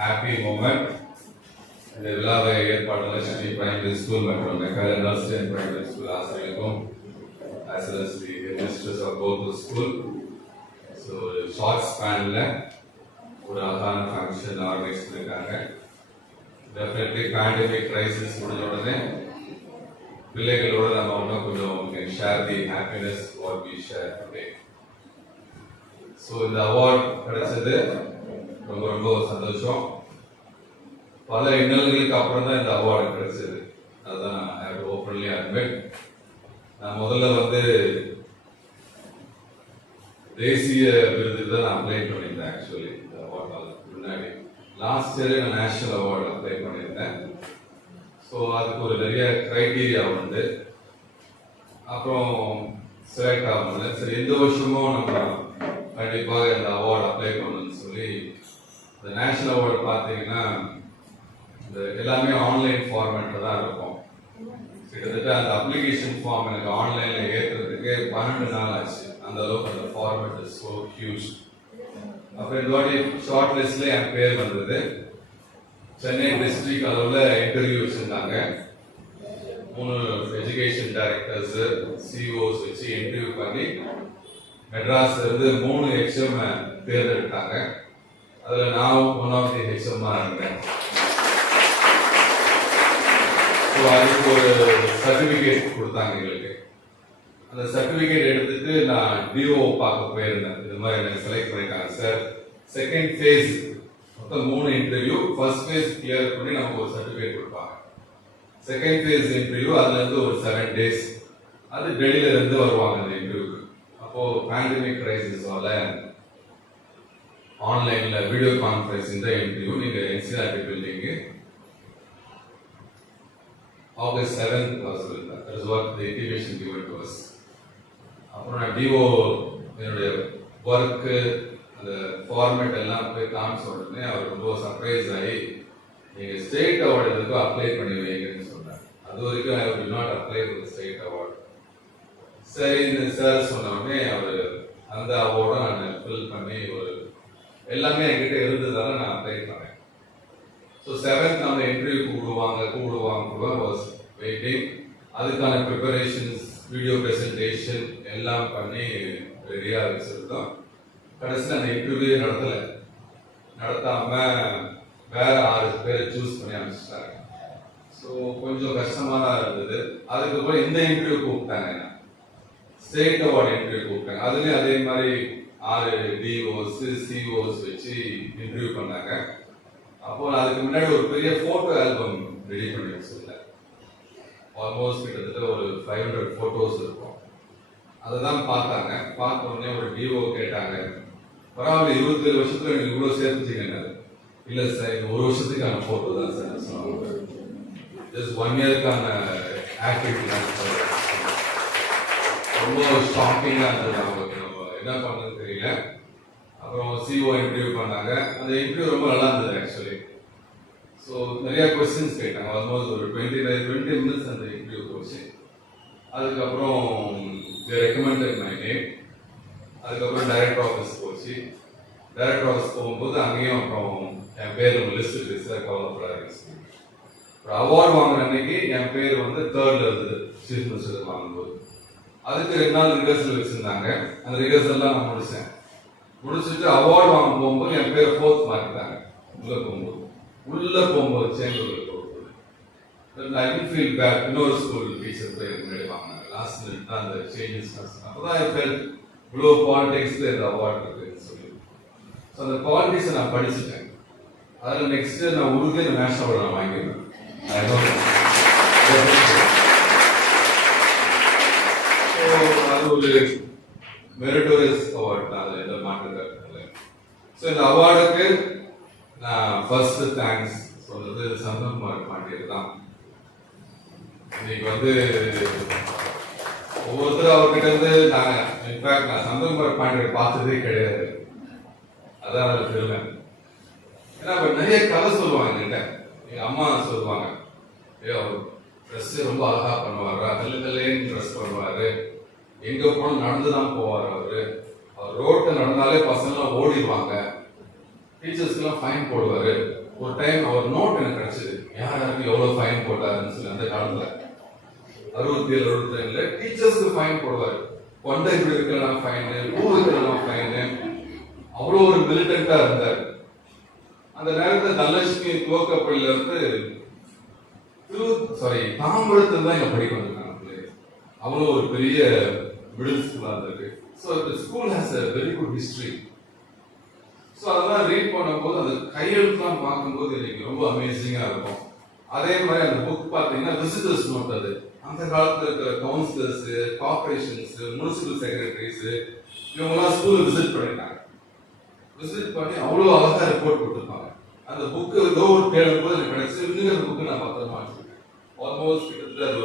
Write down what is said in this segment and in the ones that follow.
happy moment. இந்த விழாவை ஏற்பாடுள்ள Chennai primary school மற்றும் mechanical nursery and primary school ஆசிரியர்களுக்கும் as well as the headmisters of both the school. So short spanல ஒரு அழகான function organise பண்ணிருக்காங்க. Definitely pandemic crisis முடிஞ்ச உடனே பிள்ளைகளோட நம்ம இன்னும் கொஞ்சம் share the happiness what we share today. So இந்த அவார்ட் கிடைச்சது ரொம்ப ரொம்ப சந்தோஷம். பல இன்னல்களுக்கு அப்புறம் தான் இந்த அவார்டு கிடைச்சது. அதுதான் I have to openly admit. நான் முதல்ல தேசிய விருதுக்கு தான் நான் அப்ளை பண்ணியிருந்தேன். ஆக்சுவலி இந்த அவார்டு முன்னாடி லாஸ்ட் இயர் நான் நேஷனல் அவார்டு அப்ளை பண்ணியிருந்தேன். ஸோ அதுக்கு ஒரு நிறைய கிரைட்டீரியா உண்டு. அப்புறம் செலக்ட் ஆகணும். சரி எந்த வருஷமும் நம்ம கண்டிப்பாக இந்த அவார்டு அப்ளை பண்ணணும்னு சொல்லி இந்த நேஷனல் அவார்டு பார்த்தீங்கன்னா இந்த எல்லாமே ஆன்லைன் ஃபார்மேட்டில் தான் இருக்கும். கிட்டத்தட்ட அந்த அப்ளிகேஷன் ஃபார்ம் எனக்கு ஆன்லைனில் ஏற்றுறதுக்கு 12 நாள் ஆச்சு. அந்த அளவுக்கு அந்த ஃபார்மேட் இஸ் ஸோ ஹியூஜ். அப்புறம் இந்த வாட்டி ஷார்ட் லிஸ்ட்ல என் பேர் வந்தது. சென்னை டிஸ்ட்ரிக்ட் அளவில் இன்டர்வியூ வச்சுருந்தாங்க. 3 எஜுகேஷன் டைரக்டர்ஸ் சிஓஸ் வச்சு இன்டர்வியூ பண்ணி மெட்ராஸ்ல இருந்து 3 HM தேர்ந்தெடுத்தாங்க. அதில் நான் ஒன் ஆஃப் தி HM இருந்தேன். ஸோ அதுக்கு ஒரு சர்டிஃபிகேட் கொடுத்தாங்க எங்களுக்கு. அந்த சர்டிஃபிகேட் எடுத்துட்டு நான் டிஓ பார்க்க போயிருந்தேன். இது மாதிரி எனக்கு செலக்ட் பண்ணிட்டாங்க சார். செகண்ட் ஃபேஸ் மொத்தம் 3 இன்டர்வியூ. ஃபர்ஸ்ட் ஃபேஸ் கிளியர் பண்ணி நமக்கு ஒரு சர்டிஃபிகேட் கொடுப்பாங்க. செகண்ட் ஃபேஸ் இன்டர்வியூ அதுல இருந்து ஒரு 7 days அது டெல்லியில இருந்து வருவாங்க அந்த இன்டர்வியூக்கு. அப்போ பேண்டமிக் கிரைசிஸால ஆன்லைன்ல வீடியோ கான்ஃபரன்ஸ் இந்த இன்டர்வியூ நீங்க NCERT building August 7th that is what the intimation given to us. அப்புறம் நான் டிஓ என்னுடைய ஒர்க்கு அந்த ஃபார்மேட் எல்லாம் போய் காமிச்ச உடனே அவர் ரொம்ப சர்ப்ரைஸ் ஆகி நீங்கள் ஸ்டேட் அவார்டு எதுக்கும் அப்ளை பண்ணி வைங்கன்னு சொன்னார். அது வரைக்கும் I will not apply for state award. சரி இந்த சார் சொன்ன உடனே அவர் அந்த அவார்டை நான் ஃபில் பண்ணி ஒரு எல்லாமே என்கிட்ட இருந்ததால நான் அப்ளை பண்ணேன். ஸோ 7th நம்ம இன்டர்வியூ கூப்பிடுவாங்க வாஸ் வெயிட்டிங். அதுக்கான ப்ரிப்பரேஷன்ஸ் வீடியோ ப்ரெசன்டேஷன் எல்லாம் பண்ணி ரெடியாக வச்சுருந்தோம். கடைசியில் அந்த இன்டர்வியூ நடத்தாம வேற 6 பேரை சூஸ் பண்ணி அனுப்பிச்சிட்டாங்க. ஸோ கொஞ்சம் கஷ்டமாக தான் இருந்தது. அதுக்கப்புறம் இந்த இன்டர்வியூ கூப்பிட்டாங்க, ஸ்டேட் அவார்டு இன்டர்வியூ கூப்பிட்டாங்க. அதுலேயும் அதே மாதிரி 6 டிஓஸ் சிஓஸ் வச்சு இன்டர்வியூ பண்ணாங்க. அப்போ அதுக்கு முன்னாடி ஒரு பெரிய போட்டோ ஆல்பம் ரெடி பண்ணி வச்சிருந்தேன். ஆல்மோஸ்ட் கிட்டத்தட்ட ஒரு 500 போட்டோஸ் இருக்கும். அதை தான் பார்த்தாங்க. பார்த்த உடனே ஒரு டிஓ கேட்டாங்க, பரவாயில்ல 27 வருஷத்துல எனக்கு இவ்வளோ சேர்த்துச்சிங்க. இல்லை சார் இது 1 வருஷத்துக்கான போட்டோ தான் சார் சொன்னாங்க. ஜஸ்ட் 1 இயருக்கான ஆக்டிவிட்டி தான் சார். ரொம்ப ஷாக்கிங்காக இருந்தது. அவங்களுக்கு நம்ம என்ன பண்ணணும்னு தெரியல. அப்புறம் சிஓ இன்டர்வியூ பண்ணாங்க. அந்த இன்டர்வியூ ரொம்ப நல்லா இருந்தது ஆக்சுவலி. ஸோ நிறைய கொஸ்டின்ஸ் கேட்டாங்க. ஆல்மோஸ்ட் ஒரு 20 minutes அந்த இன்டர்வியூ போச்சு. அதுக்கப்புறம் ரெக்கமெண்டட் மை நேம். அதுக்கப்புறம் டைரக்டர் ஆஃபீஸ் போச்சு. டைரக்டர் ஆஃபீஸ் போகும்போது அங்கேயும் அப்புறம் என் பேர் ஒரு லிஸ்ட் இருக்கு சார், கவலைப்படாதீங்க. அவார்டு வாங்குற அன்னைக்கு என் பேர் 3rd இருந்தது சீஃப் மினிஸ்டர் வாங்கும்போது. அதுக்கு 2 நாள் ரிஹர்சல் வச்சிருந்தாங்க. அந்த ரிஹர்சல்லாம் நான் முடிச்சுட்டு அவார்டு வாங்க போகும்போது என் பேரை 4th மாற்றிட்டாங்க. உள்ள போகும்போது சேம்பர்ல போகும்போது ஐ வில் ஃபீல் பேட். இன்னொரு ஸ்கூல் டீச்சர் போய் முன்னாடி வாங்கினாங்க. லாஸ்ட் மினிட் தான் அந்த சேஞ்சஸ். அப்போதான் ஐ ஃபெல்ட் இவ்வளோ பாலிடிக்ஸில் இந்த அவார்டு இருக்குன்னு சொல்லி. ஸோ அந்த பாலிடிக்ஸை நான் படிச்சுட்டேன். அதில் நெக்ஸ்ட் நான் உறுதியாக இந்த நேஷனல் அவார்டு நான் வாங்கிடுவேன். அது ஒரு மெரிட்டோரியஸ் அவார்டு தான். அதில் எந்த மாற்றம். ஸோ இந்த அவார்டுக்கு நான் ஃபர்ஸ்ட் தேங்க்ஸ் சொல்றது சந்தன்குமார் பாண்டியர் தான். இன்னைக்கு ஒவ்வொருத்தரும் அவர்கிட்ட இருந்து இன்ஃபேக்ட் நான் சந்தன்குமார் பாண்டியர் பார்த்ததே கிடையாது. அதான் அதில் பெருமை. ஏன்னா நிறைய கதை சொல்லுவாங்க என்கிட்ட. எங்க அம்மா சொல்லுவாங்க, அவர் ட்ரெஸ் ரொம்ப அழகா பண்ணுவாரு, கல்லுன்னு ட்ரெஸ் பண்ணுவாரு, எங்க போனாலும் நடந்துதான் போவார். அவர் ரோட்டை நடந்தாலே பசங்களாம் ஓடிடுவாங்க. டீச்சர்ஸ்க்குலாம் ஃபைன் போடுவாரு. ஒரு டைம் அவர் நோட் எனக்கு கிடைச்சது, யார் யாருக்கு எவ்வளவு ஃபைன் போட்டாருன்னு சொல்லி. அந்த காலத்துல 67, 62 டீச்சர்ஸ்க்கு ஃபைன் போடுவாரு. கொண்டை இப்படி இருக்கலாம் ஃபைனு, பூ இருக்கலாம் ஃபைனு. அவ்வளோ ஒரு மிலிட்டண்டா இருந்தார். அந்த நேரத்தில் தனலட்சுமி துவக்கப்பள்ளியில இருந்து தாம்பரத்தில் தான் இங்க படிக்க வந்திருக்காங்க. அவ்வளோ ஒரு பெரிய மிடில் ஸ்கூலா இருந்திருக்கு. ஸோ இந்த school has a very good history. So அதெல்லாம் ரீட் பண்ணும்போது அந்த கையெழுத்துலாம் பார்க்கும்போது எனக்கு ரொம்ப அமேசிங்கா இருக்கும். அதே மாதிரி அந்த புக் பார்த்தீங்கன்னா விசிட்டர்ஸ் நோட். அது அந்த காலத்துல இருக்கிற கவுன்சிலர்ஸ், கார்பரேஷன்ஸ், முனிசிபல் செக்ரட்டரிஸ் இவங்கெல்லாம் ஸ்கூல் விசிட் பண்ணிட்டாங்க. விசிட் பண்ணி அவ்வளோ அழகா ரிப்போர்ட் கொடுத்துருப்பாங்க. அந்த புக்கு ஏதோ ஒரு தேடும்போது எனக்கு கிடைச்சி இன்னும் அந்த புக்கு நான் பத்திரமா வச்சிருக்கேன். ஆல்மோஸ்ட் கிட்டத்தட்ட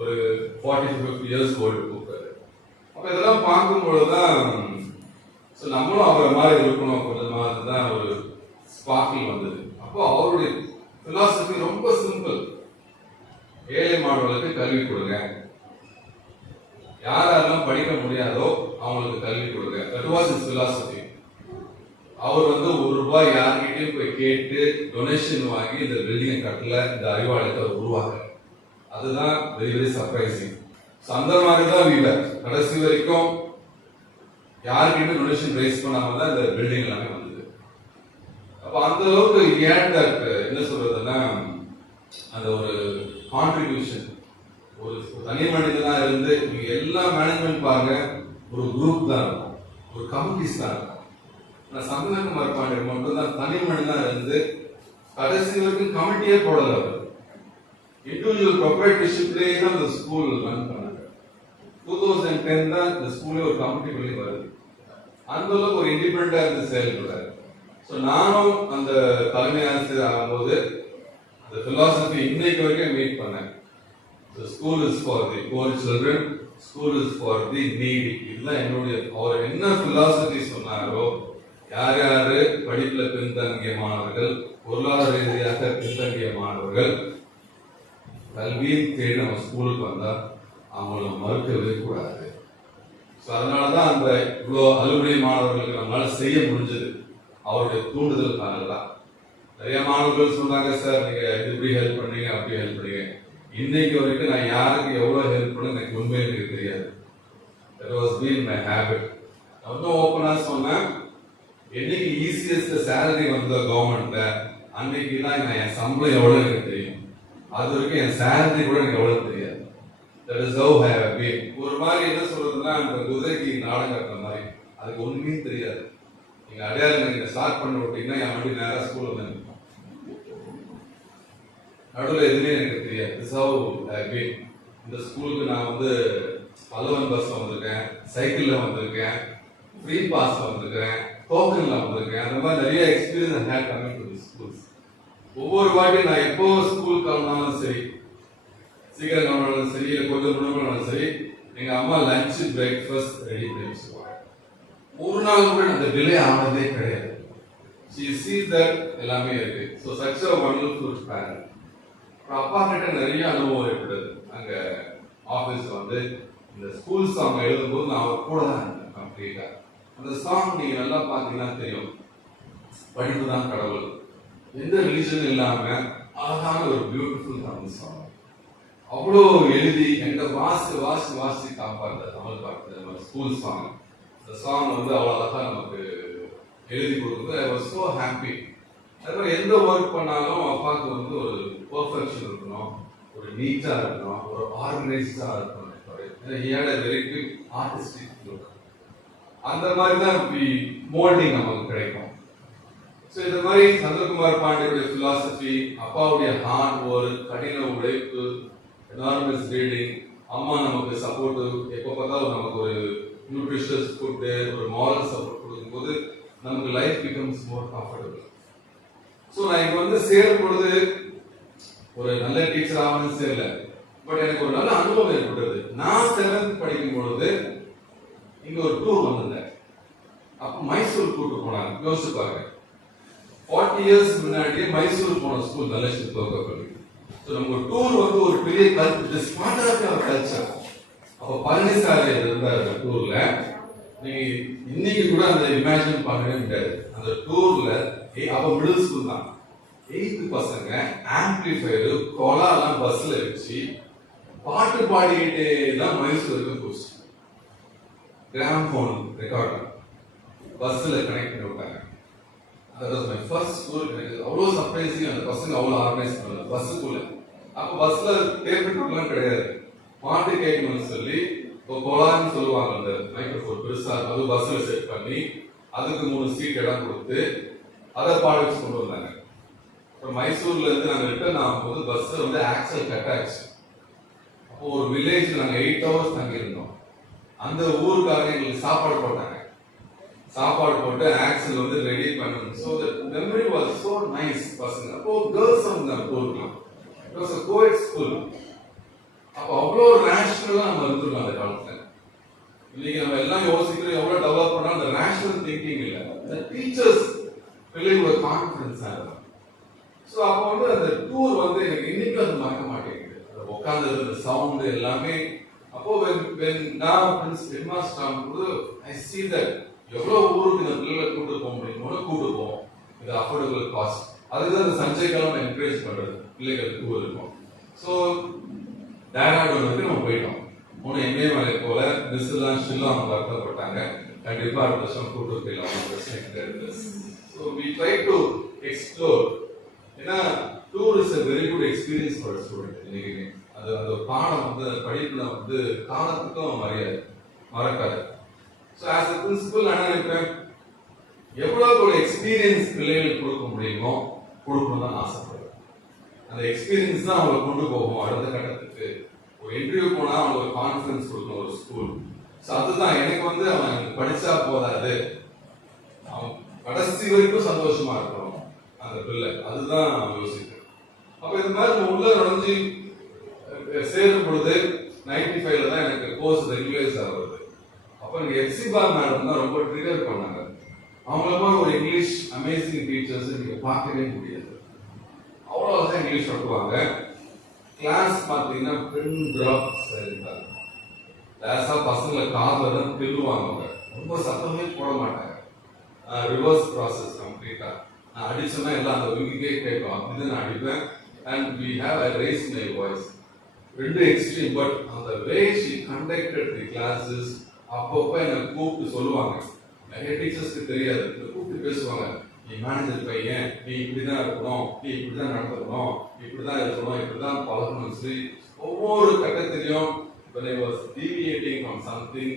ஒரு 40 to 50 இயர்ஸ் ஓல்டு புக் அது. அப்போ இதெல்லாம் பார்க்கும்பொழுதுதான் நம்மளும் அவரை மாதிரி இருக்கணும் கொஞ்சமா. அதுதான் ஒரு ஸ்பார்க்கிங் வந்தது. அப்போ அவருடைய பிலாசபி ரொம்ப சிம்பிள். ஏழை மாணவர்களுக்கு கல்வி கொடுங்க, யாரெல்லாம் படிக்க முடியாதோ அவங்களுக்கு கல்வி கொடுங்க. That was his philosophy. அவர் ₹1 யார்கிட்டயும் போய் கேட்டு டொனேஷன் வாங்கி இந்த பில்டிங்கை கட்டல, இந்த அறிவாலயத்தை உருவாக்க. அதுதான் வெரி வெரி சர்ப்ரைசிங். அந்த மாதிரி தான் வீடர் கடைசி வரைக்கும் யாருக்கிட்ட டொனேஷன் ரைஸ் பண்ணாம தான் இந்த பில்டிங் எல்லாமே வந்தது. அப்ப அந்த அளவுக்கு என்ன சொல்றதுன்னா அந்த ஒரு கான்ட்ரிபியூஷன், ஒரு தனி மனிதனா இருந்து நீங்க எல்லா மேனேஜ்மெண்ட் பாருங்க, ஒரு குரூப் தான் இருக்கும், ஒரு கமிட்டிஸ் தான் இருக்கும். சந்தனகுமார் பாண்டியன் மட்டும் தான் தனி மனிதனா இருந்து கடைசி வரைக்கும் கமிட்டியே போடல. அவர் இண்டிவிஜுவல் ப்ரொப்ரைட்டர்ஷிப்லேயே தான் இந்த ஸ்கூல் ரன் பண்ணாங்க. 2010 தான் இந்த ஸ்கூலே ஒரு கமிட்டி வருது. அந்த அளவுக்கு ஒரு இண்டிபெண்டா இருந்து செயல்படுறாரு. ஸோ நானும் அந்த தலைமை ஆசிரியர் ஆகும்போது அந்த பிலாசபி இன்னைக்கு வரைக்கும் மீட் பண்ணேன். School is for the poor children, school is for the needy. இதுதான் என்னுடைய அவர் என்ன பிலாசபி சொன்னாரோ, யார் யாரு படிப்புல பின்தங்கிய மாணவர்கள், பொருளாதார ரீதியாக பின்தங்கிய மாணவர்கள் கல்வியின் தேடி நம்ம ஸ்கூலுக்கு வந்தா அவங்கள மறுக்கவே கூடாது. அதனாலதான் அந்த இவ்வளோ அலுவலி மாணவர்களுக்கு நம்மளால செய்ய முடிஞ்சது அவருடைய தூண்டுதல் தான். நிறைய மாணவர்கள் சொன்னாங்க, சார் நீங்க இப்படி ஹெல்ப் பண்ணீங்க, அப்படி ஹெல்ப் பண்ணீங்க. இன்னைக்கு வரைக்கும் நான் யாருக்கு எவ்வளவு ஹெல்ப் பண்ண எனக்கு உண்மையில எனக்கு தெரியாது. That was been my habit. நான் ஓப்பனா சொன்னேன், என்னைக்கு ஈஸியஸ்ட் சேலரி வந்த கவர்மெண்ட்ல அன்னைக்கு தான் என் சம்பளம் எவ்வளவு எனக்கு தெரியும். அது வரைக்கும் என் சேலரி கூட எனக்கு எவ்வளவு தெரியாது. That is how I have been. ஒரு மாதிரி என்ன சொல்றதுன்னா இந்த குதிரைக்கு நாடகம் மாதிரி அதுக்கு ஒண்ணுமே தெரியாது. நீங்க அடையாளம் நீங்க ஸ்டார்ட் பண்ணி விட்டீங்கன்னா என் வண்டி நேரா ஸ்கூல்ல வந்து நிற்கும். நடுவில் எதுவுமே எனக்கு தெரியாது. This is how I have been. இந்த ஸ்கூலுக்கு நான் பலவன் பஸ்ல வந்திருக்கேன், சைக்கிள்ல வந்திருக்கேன், ஃப்ரீ பாஸ்ல வந்திருக்கேன், டோக்கன்ல வந்திருக்கேன். அந்த மாதிரி நிறைய experience had coming to the schools. ஒவ்வொரு வாட்டியும் நான் எப்போ ஸ்கூல் கிளம்பினாலும் சரி, சீக்கிரம் கிளம்பினாலும் சரி, இல்லை கொஞ்சம் முன்னாலும் சரி, எங்க அம்மா லஞ்ச் பிரேக்ஃபாஸ்ட் ரெடி பண்ணி வச்சுருவாங்க. ஒரு நாள் கூட அந்த டிலே ஆனதே கிடையாது. She sees that எல்லாமே இருக்கு. So such a wonderful parent. அப்பா கிட்ட நிறைய அனுபவம் ஏற்படுது. அங்க ஆபீஸ்ல இந்த ஸ்கூல் சாங் எழுதும்போது நான் அவர் கூட தான் இருந்தேன் கம்ப்ளீட்டா. அந்த சாங் நீங்க நல்லா பாத்தீங்கன்னா தெரியும், படிப்பு தான் கடவுள், எந்த ரிலிஜன் இல்லாம அழகான ஒரு பியூட்டிஃபுல் தமிழ் சாங். அவ்வளோ எழுதி எங்க வாசி காப்பாற்ற தமிழ் பாட்டு ஸ்கூல் சாங். இந்த சாங் அவ்வளோ அழகா நமக்கு எழுதி கொடுக்குது. I was so happy. அதுமாதிரி எந்த ஒர்க் பண்ணாலும் அப்பாவுக்கு ஒரு பெர்ஃபெக்ஷன் இருக்கணும், ஒரு நீட்டா இருக்கணும், ஒரு ஆர்கனைஸ்டா இருக்கணும். He had a very big artistic look. அந்த மாதிரி தான் மோல்டிங் நமக்கு கிடைக்கும். ஸோ இந்த மாதிரி சந்திரகுமார் பாண்டியனுடைய பிலாசபி, அப்பாவுடைய ஹார்ட் ஒர்க், கடின உழைப்பு, எனார்மஸ் ரீடிங், அம்மா நமக்கு சப்போர்ட், எப்போ பார்த்தாலும் நமக்கு ஒரு நியூட்ரிஷியஸ் ஃபுட்டு, ஒரு மாரல் சப்போர்ட் கொடுக்கும்போது நமக்கு life becomes more comfortable. So நான் இங்க சேரும் பொழுது ஒரு நல்ல டீச்சர் ஆகணும்னு சேரல, பட் எனக்கு ஒரு நல்ல அனுபவம் ஏற்பட்டது. நான் 7th படிக்கும் பொழுது இங்க ஒரு டூர் வந்திருந்தேன். அப்ப மைசூர் கூட்டு போனாங்க. யோசிச்சு பாருங்க, 40 இயர்ஸ் முன்னாடியே மைசூர் போன ஸ்கூல் தனலட்சுமி துவக்கப்பள்ளி. நம்ம டூர் ஒரு பெரிய கல்ச்சர். அப்ப பழனிசாமி இருந்தார் டூர்ல. நீங்க இன்னைக்கு கூட அந்த இமேஜின் பண்ணவே முடியாது. அந்த டூர்ல அப்ப மிடில் ஸ்கூல் தான், 8th பசங்க ஆம்பிளிஃபயர் கொலாலாம் பஸ்ல வச்சு பாட்டு பாடிக்கிட்டே தான் மைசூருக்கு போச்சு. கிராம்ஃபோன் ரெக்கார்டர் பஸ்ல கனெக்ட் பண்ணி விட்டாங்க. That was my first school. அவ்வளோ சர்ப்ரைசிங். அந்த பசங்க அவ்வளோ ஆர்கனைஸ் பண்ணல பஸ்ஸுக்குள்ள. அப்போ பஸ்ல டேப் ரெக்கார்டர்லாம் கிடையாது. பாட்டு கேட்கணும்னு சொல்லி இப்போ கொலான்னு சொல்லுவாங்க, அந்த மைக்ரோஃபோன் பெருசா அது பஸ்ல செட் பண்ணி அதுக்கு 3 சீட் இடம் கொடுத்து அதை பாட வச்சு கொண்டு வந்தாங்க. இப்போ மைசூர்ல இருந்து நாங்கள் ரிட்டர்ன் ஆகும்போது பஸ் வந்து ஆக்சல் கட் ஆச்சு. அப்போ ஒரு வில்லேஜ் நாங்கள் 8 hours தங்கியிருந்தோம். அந்த ஊருக்காக எங்களுக்கு சாப்பாடு போட்டாங்க. சாப்பாடு போட்டு ஆக்சல் வந்து ரெடி பண்ணணும். So the memory was so nice. பசங்க அப்போ கேர்ள்ஸ் வந்து போயிருக்கலாம். It was a co-ed school. அப்போ அவ்வளோ ரேஷனலாக நம்ம இருந்துருக்கோம் அந்த காலத்தில். இன்னைக்கு நம்ம எல்லாம் யோசிக்கிறோம் எவ்வளோ டெவலப் பண்ணால் அந்த ரேஷனல் திங்கிங் இல்லை. அந்த டீச்சர்ஸ் பிள்ளைங்களோட கான்ஃபிடன்ஸாக இருக்கும். ஸோ அப்போ வந்து அந்த டூர் வந்து எனக்கு இன்னைக்கு அது மறக்க மாட்டேங்குது. அது உட்காந்து அந்த சவுண்டு எல்லாமே. அப்போ நான் ஹெட் மாஸ்டர் ஆகும்போது ஐ சீ தட் எவ்வளோ ஊருக்கு இந்த பிள்ளைகளை கூட்டு போக முடியுமோ கூட்டு போவோம். இது அஃபோர்டபுள் காஸ்ட். அதுதான் இந்த சஞ்சய் காலம் என்கரேஜ் பண்றது பிள்ளைகளுக்கு டூர் இருக்கும். ஸோ டேராடூனுக்கு நம்ம போயிட்டோம். 3 எம்ஏ மலை போல மிஸ் எல்லாம் ஷில்லாங் வருத்தப்பட்டாங்க. கண்டிப்பா அடுத்த வருஷம் கூட்டு போயிடலாம். So we try to explore. ஏன்னா tour is a very good experience for a student. இன்னைக்கு அது அந்த பாடம் வந்து படிப்புல வந்து காலத்துக்கும் மறக்காது. ஸோ ஆஸ் அ பிரின்சிபல் நான் நினைப்பேன் எவ்வளோ ஒரு எக்ஸ்பீரியன்ஸ் பிள்ளைகளுக்கு கொடுக்க முடியுமோ கொடுக்கணும் தான் ஆசைப்படுறேன். அந்த எக்ஸ்பீரியன்ஸ் தான் அவங்களை கொண்டு போகும் அடுத்த கட்டத்துக்கு. ஒரு இன்டர்வியூ போனால் அவங்களுக்கு கான்ஃபிடன்ஸ் கொடுக்கணும் ஒரு ஸ்கூல். ஸோ அதுதான் எனக்கு வந்து அவன் படிச்சா போதாது, அவன் கடைசி வரைக்கும் சந்தோஷமா இருக்கணும் அந்த பிள்ளை. அதுதான் நான் யோசிக்கிறேன். அப்போ இந்த மாதிரி நம்ம உள்ள நுழைஞ்சு சேரும் பொழுது 95ல தான் எனக்கு கோர்ஸ் ரெகுலரைஸ் ஆகுது. அப்போ எனக்கு எப்சிபா மேடம் தான் ரொம்ப ட்ரிகர் பண்ணாங்க. அவங்கள மாதிரி ஒரு இங்கிலீஷ் அமேசிங் டீச்சர்ஸ் நீங்க பார்க்கவே முடியாது. அவ்வளோதான் இங்கிலீஷ் நடத்துவாங்க. கிளாஸ் பார்த்தீங்கன்னா பென் டிராப்ஸ் இருந்தாங்க. கிளாஸாக பசங்களை காதில் தான் தில்லுவாங்க. ரொம்ப சத்தமே போட மாட்டாங்க. ரிவர்ஸ் ப்ராசஸ் கம்ப்ளீட்டா. நான் அடிச்சோன்னா எல்லாம் அந்த விங்கிக்கே கேட்கும். அப்படிதான் நான் அடிப்பேன். And we have I raise my voice. 2 extreme. But அந்த way she conducted the classes. அப்பப்போ என்னை கூப்பிட்டு சொல்லுவாங்க. நிறைய டீச்சர்ஸ்க்கு தெரியாது. கூப்பிட்டு பேசுவாங்க. நீ மேனேஜர் பையன், நீ இப்படிதான் இருக்கணும், நீ இப்படிதான் நடத்தணும், இப்படிதான் இருக்கணும், இப்படிதான் பழகணும் சொல்லி ஒவ்வொரு கட்டத்திலையும் when I was deviating from something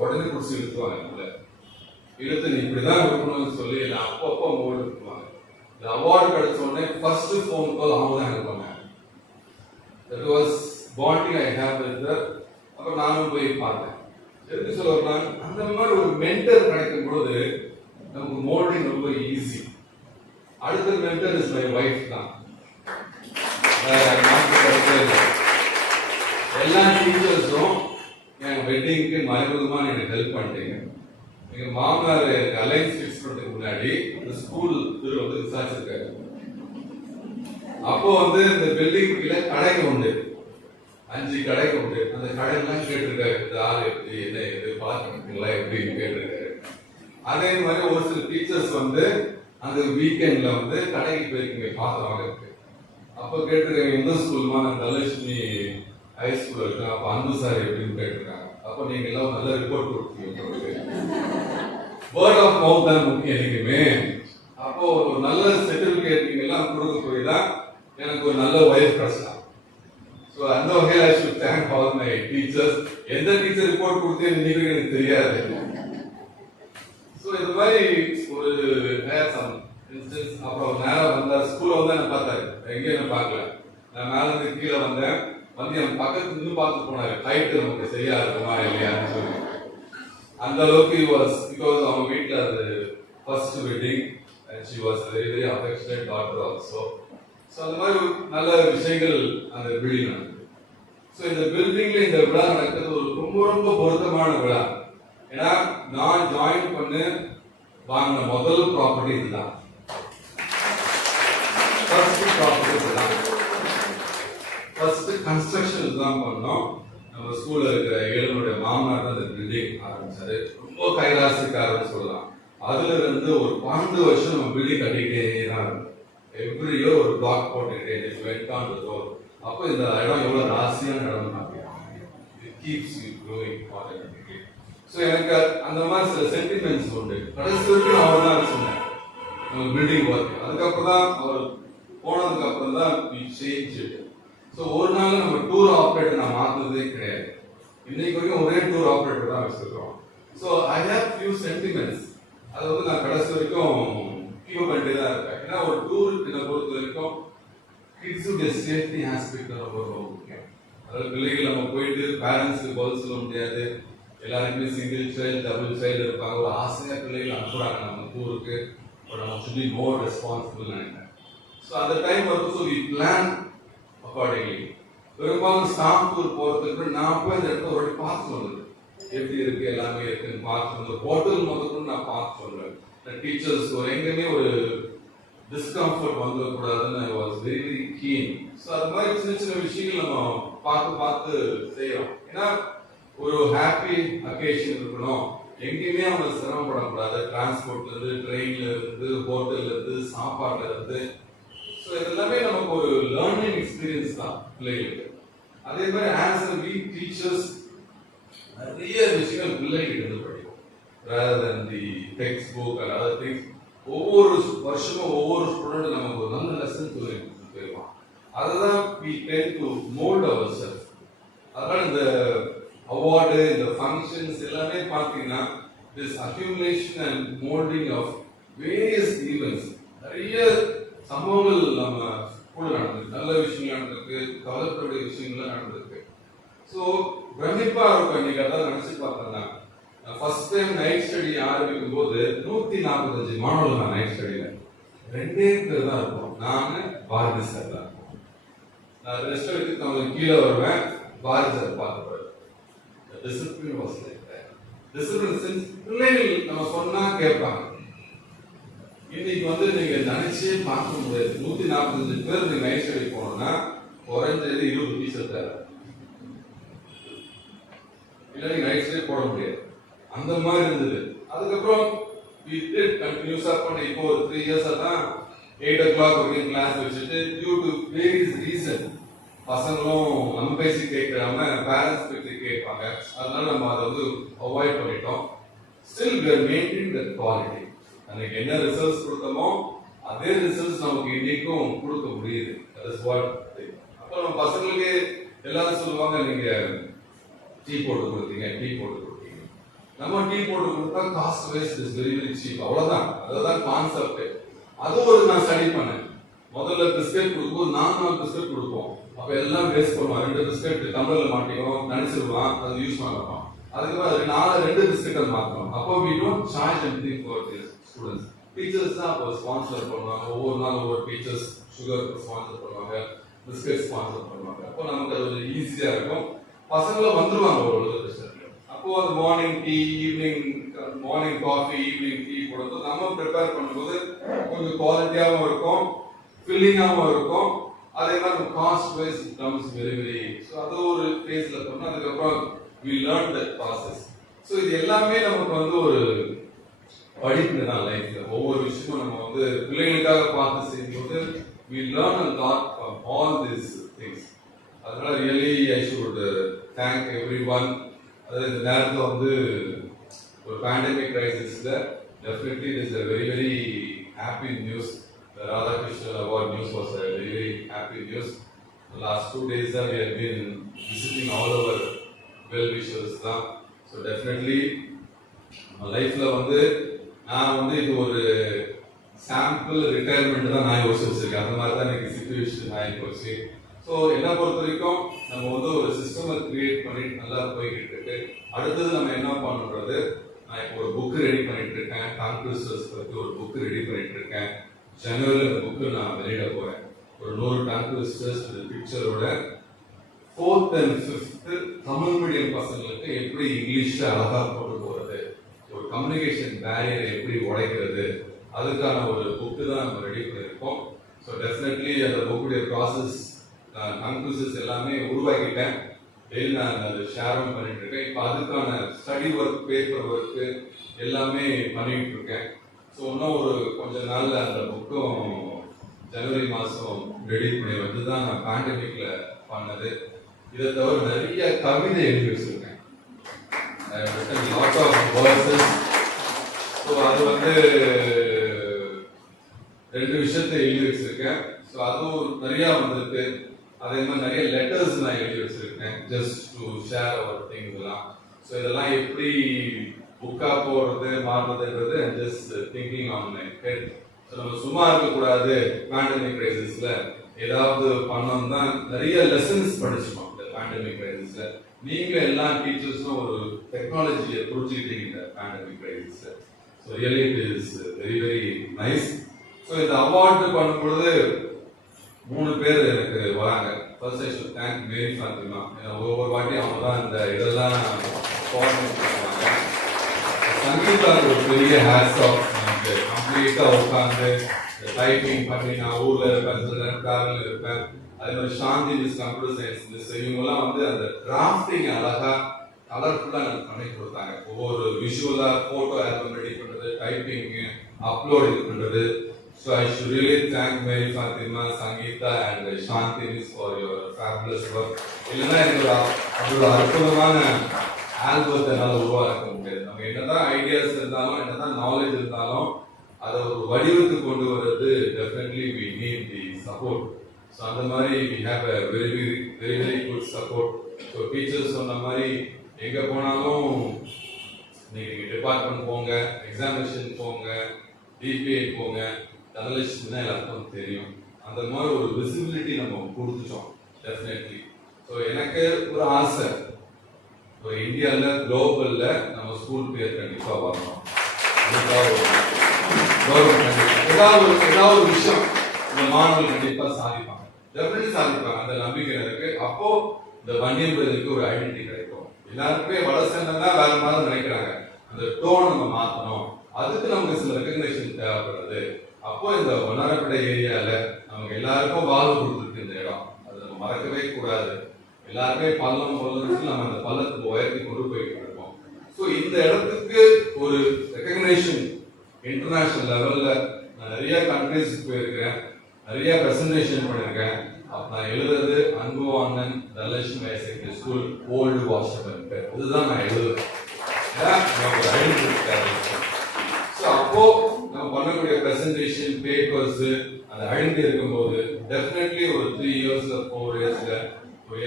உடனே பிடிச்சி இழுத்துவாங்க. இழுத்து நீ இப்படிதான் இருக்கணும்னு சொல்லி நான் அப்பப்போ மோடு இருக்குவாங்க. இந்த அவார்டு கிடைச்ச உடனே ஃபர்ஸ்ட் ஃபோன் கால் அவங்க தான் எனக்கு பண்ணாங்க. That was bonding I have with her. அப்போ நானும் போய் பார்த்தேன். எதுக்கு சொல்ல வரலாம், அந்த மாதிரி ஒரு மென்டர் கிடைக்கும் பொழுது நமக்கு மோல்டிங் ரொம்ப ஈஸி. அடுத்த மென்டர் இஸ் மை வைஃப் தான். எல்லா டீச்சர்ஸும் என் வெட்டிங்க்கு மறைமுகமாக எனக்கு ஹெல்ப் பண்ணிட்டீங்க. எங்க மாமனார் எனக்கு அலைன்ஸ் ஃபிக்ஸ் பண்ணுறதுக்கு முன்னாடி இந்த ஸ்கூல் வந்து விசாரிச்சிருக்காரு. அப்போ வந்து இந்த பில்டிங் கீழே கடைக்கு உண்டு, 5 கடைக்கு உண்டு. அந்த கடையெல்லாம் கேட்டிருக்காரு, இந்த ஆள் எப்படி என்ன இது பார்க்கணுங்களா எப்படின்னு கேட்டிருக்காரு. அதே மாதிரி ஒரு சில டீச்சர்ஸ் வந்து அந்த வீக்கெண்ட்ல வந்து கடைக்கு போயிருக்கீங்க பாத்திரம் வாங்கிறதுக்கு. அப்போ கேட்டிருக்காங்க எந்த ஸ்கூல்மா, நான் தனலட்சுமி ஹை ஸ்கூல் இருக்கேன். அப்போ அன்பு சார் எப்படின்னு கேட்டிருக்காங்க. அப்போ நீங்க எல்லாம் நல்ல ரிப்போர்ட் கொடுத்தீங்க. வேர்ட் ஆஃப் மவுத் தான் முக்கியம் என்னைக்குமே. அப்போ ஒரு நல்ல சர்டிபிகேட் நீங்க எல்லாம் கொடுக்க போய் தான் எனக்கு ஒரு நல்ல ஒய்ஃப் கிடைச்சா. ஸோ அந்த வகையில் ஐ should thank all my teachers. எந்த டீச்சர் ரிப்போர்ட் கொடுத்தேன்னு இன்னைக்கு எனக்கு தெரியாது. ஸோ இது மாதிரி ஒரு இன்ஸ்டன்ஸ். அப்புறம் நேரம் வந்தார், ஸ்கூலில் வந்து என்ன பார்த்தாரு, எங்கேயும் என்ன பார்க்கல. நான் மேலே இருந்து கீழே வந்தேன். வந்து என் பக்கத்து நின்று பார்த்து போனாரு, ஹைட்டு நமக்கு சரியா இருக்குமா இல்லையான்னு சொல்லி. அந்த அளவுக்கு பிகாஸ் அவங்க வீட்டில் அது first wedding and she was very very affectionate daughter also. So அந்த மாதிரி நல்ல விஷயங்கள் அந்த பில்டிங் நடக்குது. ஸோ இந்த பில்டிங்ல இந்த விழா நடக்கிறது ஒரு ரொம்ப ரொம்ப பொருத்தமான விழா. ஏன்னா நான் ஜாயின் பண்ணு வாங்கின முதல் ப்ராப்பர்ட்டி இதுதான். ஃபர்ஸ்ட் ப்ராப்பர்ட்டி இதுதான். ஃபர்ஸ்ட் கன்ஸ்ட்ரக்ஷன் இதுதான் பண்ணோம். நம்ம ஸ்கூல்ல இருக்கிற ஏழுனுடைய மாமனார் தான் இந்த பில்டிங் ஆரம்பிச்சாரு. ரொம்ப கைலாசிக்காரன்னு சொல்லலாம். அதுல இருந்து ஒரு 12 வருஷம் நம்ம பில்டிங் கட்டிக்கிட்டே தான் இருக்கும். எவ்ரி இயர் ஒரு பிளாக் போட்டுக்கிட்டே வெட்கான். அப்போ இந்த இடம் எவ்வளவு ராசியான இடம் தான். It keeps you growing automatically. So எனக்கு அந்த மாதிரி சில சென்டிமெண்ட்ஸ் உண்டு. கடைசி வரைக்கும் நான் அவர் தான் சொன்னேன் பில்டிங் ஒர்க். அதுக்கப்புறம் தான் அவர் போனதுக்கு அப்புறம் தான் சேஞ்ச். ஸோ ஒரு நாள் நம்ம டூர் ஆப்ரேட்டர் நான் மாற்றினதே கிடையாது. இன்னைக்கு வரைக்கும் ஒரே டூர் ஆப்ரேட்டர் தான் வச்சிருக்கோம். So I have few sentiments. அது வந்து நான் கடைசி வரைக்கும் கீப் பண்ணிட்டே தான் இருப்பேன். ஏன்னா ஒரு டூருக்கு என்னை பொறுத்த வரைக்கும் கிட்ஸுடைய சேஃப்டி ஆஸ்பெக்ட் ரொம்ப முக்கியம். அதாவது பிள்ளைகள் நம்ம போயிட்டு பேரண்ட்ஸுக்கு பதில் சொல்ல முடியாது. எல்லாருக்குமே சிங்கிள் சைல்டு டபுள் சைல்டு இருப்பாங்க. ஒரு ஆசையா பிள்ளைகள் அனுப்புறாங்க நம்ம டூருக்கு. நம்ம should be more responsible நினைக்கிறேன். ஸோ அந்த டைம் வரும். So we plan accordingly. பெரும்பாலும் ஸ்டாஃப் டூர் போறதுக்கு நான் போய் அந்த இடத்த ஒரு பார்த்து வந்தது எப்படி இருக்கு எல்லாமே இருக்குன்னு பார்த்து வந்து ஹோட்டல் முதல்ல நான் பார்த்து சொல்றேன். டீச்சர்ஸ் ஒரு எங்கேயுமே ஒரு டிஸ்கம்ஃபர்ட் வந்துடக்கூடாதுன்னு I was very very keen. So அது மாதிரி சின்ன சின்ன விஷயங்கள் நம்ம பார்த்து பார்த்து செய்யறோம். ஏன்னா ஒரு ஹாப்பி அக்கேஷன் இருக்கணும். எங்கேயுமே அவங்க சிரமப்படக்கூடாது. டிரான்ஸ்போர்ட்ல இருந்து, ட்ரெயின்ல இருந்து, ஹோட்டல்ல இருந்து, சாப்பாடுல இருந்து. ஸோ இதெல்லாமே நமக்கு ஒரு லேர்னிங் எக்ஸ்பீரியன்ஸ் தான் பிள்ளைகளுக்கு. அதே மாதிரி ஆஸ் அ வீக் டீச்சர்ஸ் நிறைய விஷயங்கள் பிள்ளைகிட்ட இருந்து படிக்கும். rather than the textbook and other things. ஒவ்வொரு வருஷமும் ஒவ்வொரு ஸ்டூடெண்ட் நமக்கு ஒரு நல்ல லெசன் போயிருவான். அதுதான் we tend to mold ourselves. அதனால இந்த அவார்டு, இந்த ஃபங்க்ஷன்ஸ் எல்லாமே பார்த்தீங்கன்னா this accumulation and molding of various events. நிறைய சம்பவங்கள் நம்ம ஸ்கூல்ல நடந்திருக்கு. நல்ல விஷயங்கள் நடந்திருக்கு, கவலைப்பட விஷயங்கள் நடந்திருக்கு. ஸோ பிரமிப்பா இருக்கும். இன்னைக்கு அதான் நினைச்சு பார்த்தேன்னா ஃபர்ஸ்ட் டைம் நைட் ஸ்டடி ஆரம்பிக்கும் போது 145 மாணவர்கள் நான் நைட் ஸ்டடியில 2 பேர் தான் இருப்போம். நான் பாரதி சார் தான் இருப்போம். நான் ரெஸ்ட் எடுத்து அவங்க கீழே வருவேன், பாரதி சார் பார்த்துப்பாரு. Discipline was like that. Discipline sense பிள்ளைகள் நம்ம சொன்னா கேட்பாங்க. இன்னைக்கு வந்து நீங்க நினைச்சே பார்க்க முடியாது. 145 பேர் நீங்க நைட் ஸ்டடி போனோம்னா குறைஞ்சது 20 டீச்சர் தேவை. இல்லை நைட் ஸ்டடி போட முடியாது. அந்த மாதிரி இருந்தது. அதுக்கப்புறம் we did continuous பண்ணி இப்போ ஒரு 3 இயர்ஸா தான் 8 o'clock வரைக்கும் கிளாஸ் வச்சுட்டு due to various reason பசங்களும் நம்ம பேசி கேட்காம பேரண்ட்ஸ் பேசி கேட்பாங்க. அதனால நம்ம அதை வந்து அவாய்ட் பண்ணிட்டோம். Still we are maintaining that quality. அன்னைக்கு என்ன ரிசல்ட்ஸ் கொடுத்தோமோ அதே ரிசல்ட்ஸ் நமக்கு இன்னைக்கும் கொடுக்க முடியுது. that is what. அப்போ நம்ம பசங்களுக்கு எல்லாரும் சொல்லுவாங்க நீங்க டீ போட்டு கொடுத்தீங்க, டீ போட்டு கொடுத்தீங்க. நம்ம டீ போட்டு கொடுத்தா cost wise is very very cheap. அவ்வளவுதான். அதுதான் கான்செப்ட். அது ஒரு நான் ஸ்டடி பண்ணேன். முதல்ல பிஸ்கெட் கொடுக்கும்போது 4 பிஸ்கெட் கொடுப்போம். அப்ப எல்லாம் வேஸ்ட் பண்ணுவான். 2 பிஸ்கெட் டம்ளர்ல மாட்டிக்கும், நினைச்சிருவான், அது யூஸ் பண்ணலாம். அதுக்கப்புறம் 2 பிஸ்கெட்டை மாற்றணும். அப்போ we don't charge anything for these students. Teachers தான் அப்போ ஸ்பான்சர் பண்ணுவாங்க. ஒவ்வொரு நாள் ஒவ்வொரு டீச்சர்ஸ் சுகர் ஸ்பான்சர் பண்ணுவாங்க, பிஸ்கெட் ஸ்பான்சர் பண்ணுவாங்க. அப்போ நமக்கு அது ஈஸியா இருக்கும். பசங்களும் வந்துருவாங்க ஒரு அப்போ அந்த morning tea, evening morning coffee, evening tea கொடுத்து நம்ம ப்ரிப்பேர் பண்ணும்போது கொஞ்சம் குவாலிட்டியாகவும் இருக்கும், ஃபில்லிங்காகவும் இருக்கும். அதே மாதிரி cost wise comes very very. So அது ஒரு ஃபேஸ்ல பண்ணோம். அதுக்கப்புறம் we learn that process. ஸோ இது எல்லாமே நமக்கு வந்து ஒரு படிப்பு தான் லைஃப்ல. ஒவ்வொரு விஷயமும் நம்ம வந்து பிள்ளைகளுக்காக பார்த்து செய்யும்போது we learn a lot from all these things. அதனால really I should thank everyone. அதாவது இந்த நேரத்தில் வந்து ஒரு pandemic கிரைசிஸ்ல definitely it is a very very happy news. The Radhakrishnan Award news was a very very happy news. The last 2 days that we have been visiting all our well wishers தான். So definitely லைஃப்ல வந்து நான் வந்து இது ஒரு sample retirement தான் நான் யோசிச்சு வச்சிருக்கேன். அந்த மாதிரி தான் எனக்கு சிச்சுவேஷன் ஆகி போச்சு. ஸோ என்ன பொறுத்த வரைக்கும் நம்ம வந்து ஒரு சிஸ்டமை கிரியேட் பண்ணிட்டு நல்லா போய்கிட்டு இருக்கு. அடுத்தது நம்ம என்ன பண்ணுறது, நான் இப்போ ஒரு புக் ரெடி பண்ணிட்டு இருக்கேன். கான்க்ளூசர்ஸ் பற்றி ஒரு புக் ரெடி பண்ணிட்டு இருக்கேன். ஜனவரியில் இந்த புக்கு நான் வெளியிட போறேன். ஒரு 100 கான்க்ளூசர்ஸ் பிக்சரோட 4th and 5th Tamil medium பசங்களுக்கு எப்படி இங்கிலீஷ்ல அழகா போட்டு போறது, ஒரு கம்யூனிகேஷன் பேரியரை எப்படி உடைக்கிறது, அதுக்கான ஒரு புக்கு தான் நம்ம ரெடி பண்ணியிருக்கோம். ஸோ டெஃபினெட்லி அந்த புக்குடைய ப்ராசஸ் கன்க்ளூசன்ஸ் எல்லாமே உருவாக்கிட்டேன். டெய்லி நான் அதை ஷேரும் பண்ணிட்டு இருக்கேன். இப்போ அதுக்கான ஸ்டடி ஒர்க், பேப்பர் ஒர்க்கு எல்லாமே பண்ணிட்டு இருக்கேன். ஸோ இன்னும் ஒரு கொஞ்ச நாள்ல அந்த புக்கும் ஜனவரி மாதம் ரெடி பண்ணி வந்து தான் நான் பேண்டமிக்ல பண்ணது. இதை தவிர நிறைய கவிதை எழுதி வச்சிருக்கேன். Lot of versus. ஸோ அது வந்து 2 விஷயத்தை எழுதி வச்சிருக்கேன். ஸோ அதுவும் நிறையா வந்திருக்கு. அதே மாதிரி நிறைய லெட்டர்ஸ் நான் எழுதி வச்சிருக்கேன், just to share our things எல்லாம். ஸோ இதெல்லாம் எப்படி புக்கா போடுறது மாறுறதுன்றது just thinking on my head. So நம்ம சும்மா இருக்கக்கூடாது. பேண்டமிக் கிரைசிஸ்ல ஏதாவது பண்ணோம் தான். நிறைய லெசன்ஸ் படிச்சிட்டோம் இந்த பேண்டமிக் கிரைசிஸ்ல. நீங்க எல்லா டீச்சர்ஸும் ஒரு டெக்னாலஜியை புரிஞ்சுக்கிட்டீங்க இந்த பேண்டமிக் கிரைசிஸ்ல. So really it is very very nice. So இந்த அவார்டு பண்ணும்பொழுது 3 பேர் எனக்கு வராங்க. First I should thank Mary Fatima. ஏன்னா ஒவ்வொரு வாட்டி அவங்க தான் இந்த இதெல்லாம் கோஆர்டினேட் பண்ணுவாங்க. சங்கீதாவுக்கு ஒரு பெரிய ஹேட்ஸ் ஆஃப். நமக்கு கம்ப்ளீட்டாக உட்காந்து டைப்பிங் பண்ணி நான் ஊரில் இருப்பேன், காரில் இருப்பேன். அதே மாதிரி சாந்தி மிஸ், கம்ப்யூட்டர் சயின்ஸ் மிஸ், இவங்கெல்லாம் வந்து அந்த டிராஃப்டிங் அழகாக கலர்ஃபுல்லாக எனக்கு பண்ணி கொடுத்தாங்க. ஒவ்வொரு விஷுவலாக ஃபோட்டோ ஆல்பம் ரெடி பண்ணுறது, டைப்பிங்கு, அப்லோட் இது பண்ணுறது. So I should really thank Mary Fatima, Sangeeta and Shanti Miss for your fabulous work. இல்லைன்னா எனக்கு ஒரு அற்புதமான ஆல்பத்தை என்னால் உருவாக்க முடியாது. நம்ம என்னதான் ஐடியாஸ் இருந்தாலும், என்னதான் நாலேஜ் இருந்தாலும், அதை ஒரு வடிவத்துக்கு கொண்டு வர்றது definitely we need the support. So அந்த மாதிரி we have a very good support. So teachers சொன்ன மாதிரி எங்கே போனாலும் நீங்கள் டிபார்ட்மெண்ட் போங்க, எக்ஸாமினேஷன் போங்க, டிபிஐ போங்க, தனலட்சுமி தான் எல்லாருக்கும் தெரியும். அந்த மாதிரி ஒரு விசிபிலிட்டி நம்ம கொடுத்துட்டோம் டெஃபினெட்லி. ஸோ எனக்கு ஒரு ஆசை, ஒரு இந்தியாவில் குளோபலில் நம்ம ஸ்கூல் பேர் கண்டிப்பாக வரணும். ஏதாவது ஒரு விஷயம் இந்த மாணவர்கள் கண்டிப்பாக சாதிப்பாங்க, டெஃபினெட்லி சாதிப்பாங்க. அந்த நம்பிக்கை இருக்கு. அப்போ இந்த வன்னியர்களுக்கு ஒரு ஐடென்டிட்டி கிடைக்கும். எல்லாருக்குமே வடசேனா வேற மாதிரி நினைக்கிறாங்க. அந்த டோன் நம்ம மாற்றணும். அதுக்கு நமக்கு சில ரெகக்னேஷன் தேவைப்படுறது. அப்போ இந்த வண்ணாரப்பேட்டை ஏரியால நமக்கு எல்லாருக்கும் வாழ்வு கொடுத்துருக்கு இந்த இடம். அதை நம்ம மறக்கவே கூடாது. எல்லாருமே பள்ளம் நம்ம அந்த பள்ளத்துக்கு உயர்த்தி கொண்டு போயிட்டு இருக்கோம். ஸோ இந்த இடத்துக்கு ஒரு ரெகக்னேஷன் இன்டர்நேஷனல் லெவல்ல நான் நிறைய கண்ட்ரிஸ்க்கு போயிருக்கேன், நிறைய பிரசன்டேஷன் பண்ணியிருக்கேன். நான் எழுதுறது Anbuvanan Dhanalakshmi higher secondary school old வாஷபன் பேர், இதுதான் நான் எழுதுறேன். ஸோ அப்போ நம்ம பண்ணக்கூடிய பிரசன்டேஷன் பேப்பர்ஸ் அந்த ஐடென்டிட்டி இருக்கும்போது டெஃபினெட்லி ஒரு 3 இயர்ஸ்ல 4 இயர்ஸ்ல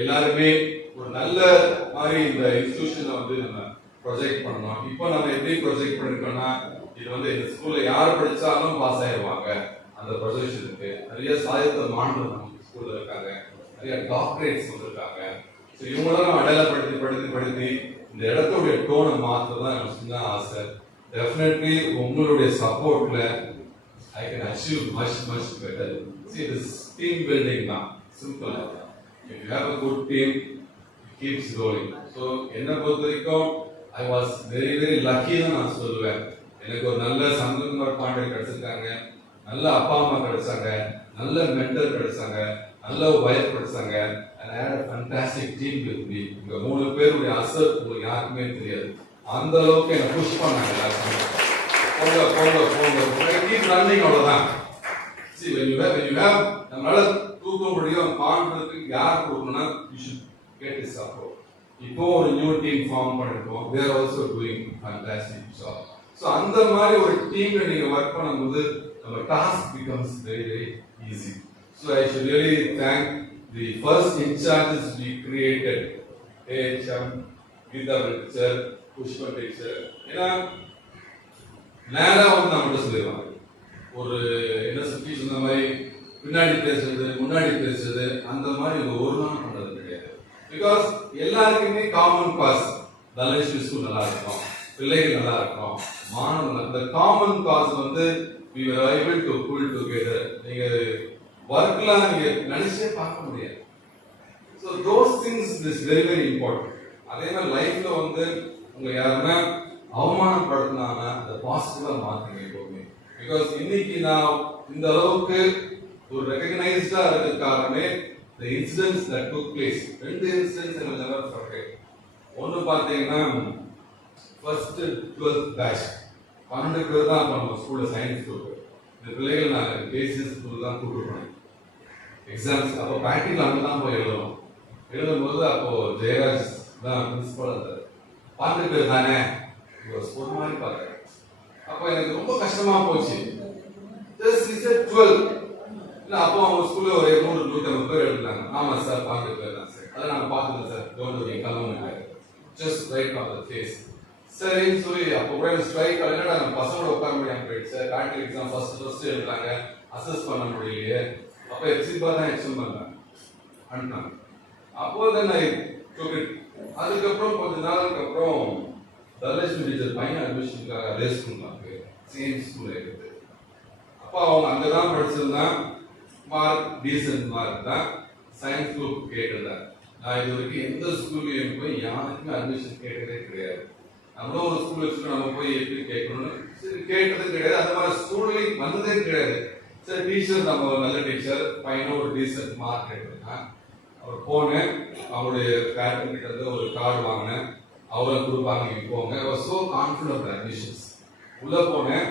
எல்லாருமே ஒரு நல்ல மாதிரி இந்த இன்ஸ்டிடியூஷனை வந்து நம்ம ப்ரொஜெக்ட் பண்ணணும். இப்போ நம்ம எப்படி ப்ரொஜெக்ட் பண்ணிருக்கோம்னா, இது வந்து இந்த ஸ்கூல்ல யார் படிச்சாலும் பாஸ் ஆயிடுவாங்க. அந்த ப்ரொஜெக்ஷன் இருக்கு. நிறைய சாதித்த மாணவர்கள் நம்ம ஸ்கூல்ல இருக்காங்க, நிறைய டாக்டரேட்ஸ் வந்திருக்காங்க. ஸோ இவங்களாம் நம்ம அடையாளப்படுத்தி இந்த இடத்துடைய டோனை மாற்றதான் எனக்கு சின்ன ஆசை. டெஃபினெட்லி உங்களுடைய சப்போர்ட்ல I can achieve much better. See, this team building தான் simple. If you have a good team, it keeps going. So என்னை பொறுத்த வரைக்கும் I was very lucky தான் நான் சொல்லுவேன். எனக்கு ஒரு நல்ல சந்தகுமார் பாண்டே கிடைச்சிருக்காங்க, நல்ல அப்பா அம்மா கிடைச்சாங்க, நல்ல மென்டர் கிடைச்சாங்க, நல்ல வைஃப் கிடைச்சாங்க. and I had a fantastic team with me. இங்க 3 பேருடைய அசர் உங்களுக்கு யாருக்குமே தெரியாது. அந்த அளவுக்கு என்ன புஷ் பண்ணாங்க எல்லாருமே. போங்க கீப் ரன்னிங், அவ்வளவுதான். See, when you have நம்மளால தூக்க முடியும் கான்ஃபிடன்ஸ் யார் கொடுக்கணும்னா you should get his support. இப்போ ஒரு நியூ டீம் ஃபார்ம் பண்ணிருக்கோம். they are also doing fantastic job. So அந்த மாதிரி ஒரு டீம்ல நீங்க வர்க் பண்ணும்போது நம்ம task becomes very easy. So I should really thank the first in charges we created, AHM, Geeta teacher, Pushpa teacher. ஏன்னா நேரா வந்து நம்மகிட்ட சொல்லிடுவாங்க. ஒரு என்ன சுற்றி சொன்ன மாதிரி பின்னாடி பேசுறது முன்னாடி பேசுறது அந்த மாதிரி ஒரு நாள் பண்றது கிடையாது. பிகாஸ் எல்லாருக்குமே காமன் காஸ், தனலட்சுமி ஸ்கூல் நல்லா இருக்கும், பிள்ளைகள் நல்லா இருக்கும், மாணவர்கள். அந்த காமன் காஸ் வந்து we were able to pull together. நீங்க ஒர்க்லாம் நீங்க நினைச்சே பார்க்க முடியாது. So those things is very important. அதே மாதிரி லைஃப்ல வந்து உங்க யாருன்னா அவமானப்படுத்தினாங்க அதை பாசிட்டிவா மாத்துங்க எப்பவுமே. பிகாஸ் இன்னைக்கு நான் இந்த அளவுக்கு ஒரு ரெகக்னைஸ்டா இருக்கிற காரணமே the incidents that took place. ரெண்டு இன்சிடென்ட்ஸ் எனக்கு never forget. ஒன்று பார்த்தீங்கன்னா ஃபர்ஸ்ட் 12th பேட்ச் 12 பேர் தான் அப்போ நம்ம ஸ்கூலில் சயின்ஸ் குரூப். இந்த பிள்ளைகள் நாங்கள் பேசிஸ் ஸ்கூல் தான் கூப்பிட்டு போனோம். எக்ஸாம்ஸ் அப்போ ப்ராக்டிக்கல் அங்கே தான் போய் எழுதும்போது அப்போ ஜெயராஜ் தான் பிரின்சிபல் இருந்தார். 12 பேர் தானே ஸ்கூல் மாதிரி பார்க்குறேன். அப்போ எனக்கு ரொம்ப கஷ்டமா போச்சு. ஜஸ்ட் இஸ் 12 இல்லை அப்போ அவங்க ஸ்கூலில் ஒரு 100-150 பேர் எழுதுனாங்க. ஆமாம் சார் 12 பேர் தான் சார். அதை நாங்கள் பார்த்துக்கோங்க சார். டோன்ட் வரி கிளம்புங்க. Just right on the face. சரின்னு சொல்லி அப்போ கூட ஸ்ட்ரைக் என்னடா நம்ம பசங்களோட உட்கார முடியாமல் போயிடுச்சு சார். ப்ராக்டிகல் எக்ஸாம் ஃபர்ஸ்ட் எழுதுறாங்க, அசஸ் பண்ண முடியலையே. அப்போ எக்ஸிபா தான் எக்ஸாம் பண்ணாங்க அனுப்பினாங்க. அப்போ தான் அதுக்கப்புறம் கொஞ்ச நாளுக்கு அப்புறம் தனலட்சுமி டீச்சர் பையன் அட்மிஷனுக்காக அதே ஸ்கூல் தான் சேம் ஸ்கூல் இருக்குது. அப்போ அவங்க அங்கே தான் படிச்சிருந்தான். மார்க் டீசன்ட் மார்க் தான். சயின்ஸ் குரூப் கேட்டிருந்தேன். நான் இது வரைக்கும் எந்த ஸ்கூல்லையும் போய் யாருக்குமே அட்மிஷன் கேட்டதே கிடையாது. நம்மளும் ஒரு ஸ்கூல் வச்சுட்டு நம்ம போய் எப்படி கேட்கணும்னு சரி கேட்டதும் கிடையாது. அந்த மாதிரி ஸ்கூல்லையும் வந்ததே கிடையாது. சரி டீச்சர் நம்ம ஒரு நல்ல டீச்சர் பையனும் ஒரு டீசன்ட் மார்க் கேட்டிருக்கான். அவர் போனேன், அவருடைய பேரண்ட் கிட்ட இருந்து ஒரு கார்டு வாங்கினேன். அவரை கொடுப்பாங்க, இங்கே போங்க. ஸோ கான்ஃபிடன்ட் அட்மிஷன்ஸ் உள்ள போனேன்.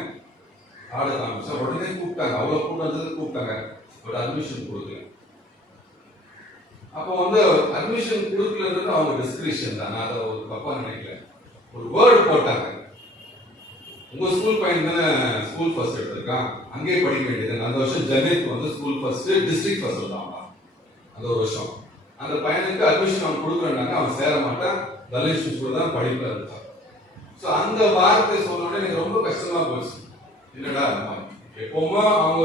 கார்டு காமிச்சா உடனே கூப்பிட்டாங்க. அவ்வளோ கூப்பிட்டாங்க. பட் அட்மிஷன் கொடுக்கல. அப்போ அட்மிஷன் கொடுக்கலன்றது அவங்க டிஸ்கிரிப்ஷன் தான். நான் அதை ஒரு தப்பா நினைக்கல. ஒரு வேர்டு போட்டாங்க, உங்க ஸ்கூல் பையன் தானே ஸ்கூல் ஃபர்ஸ்ட் எடுத்திருக்கான், அங்கேயே படிக்க வேண்டியது. அந்த வருஷம் zenith school first district first தான் அந்த ஒரு வருஷம். அந்த பையனுக்கு அட்மிஷன் அவன் கொடுக்குறாங்க, அவன் சேர மாட்டான், தனலட்சுமி ஸ்கூல் தான் படிப்பா இருந்தான். ஸோ அந்த வார்த்தை சொன்னோடனே எனக்கு ரொம்ப கஷ்டமா போச்சு. என்னடா எப்பவுமே அவங்க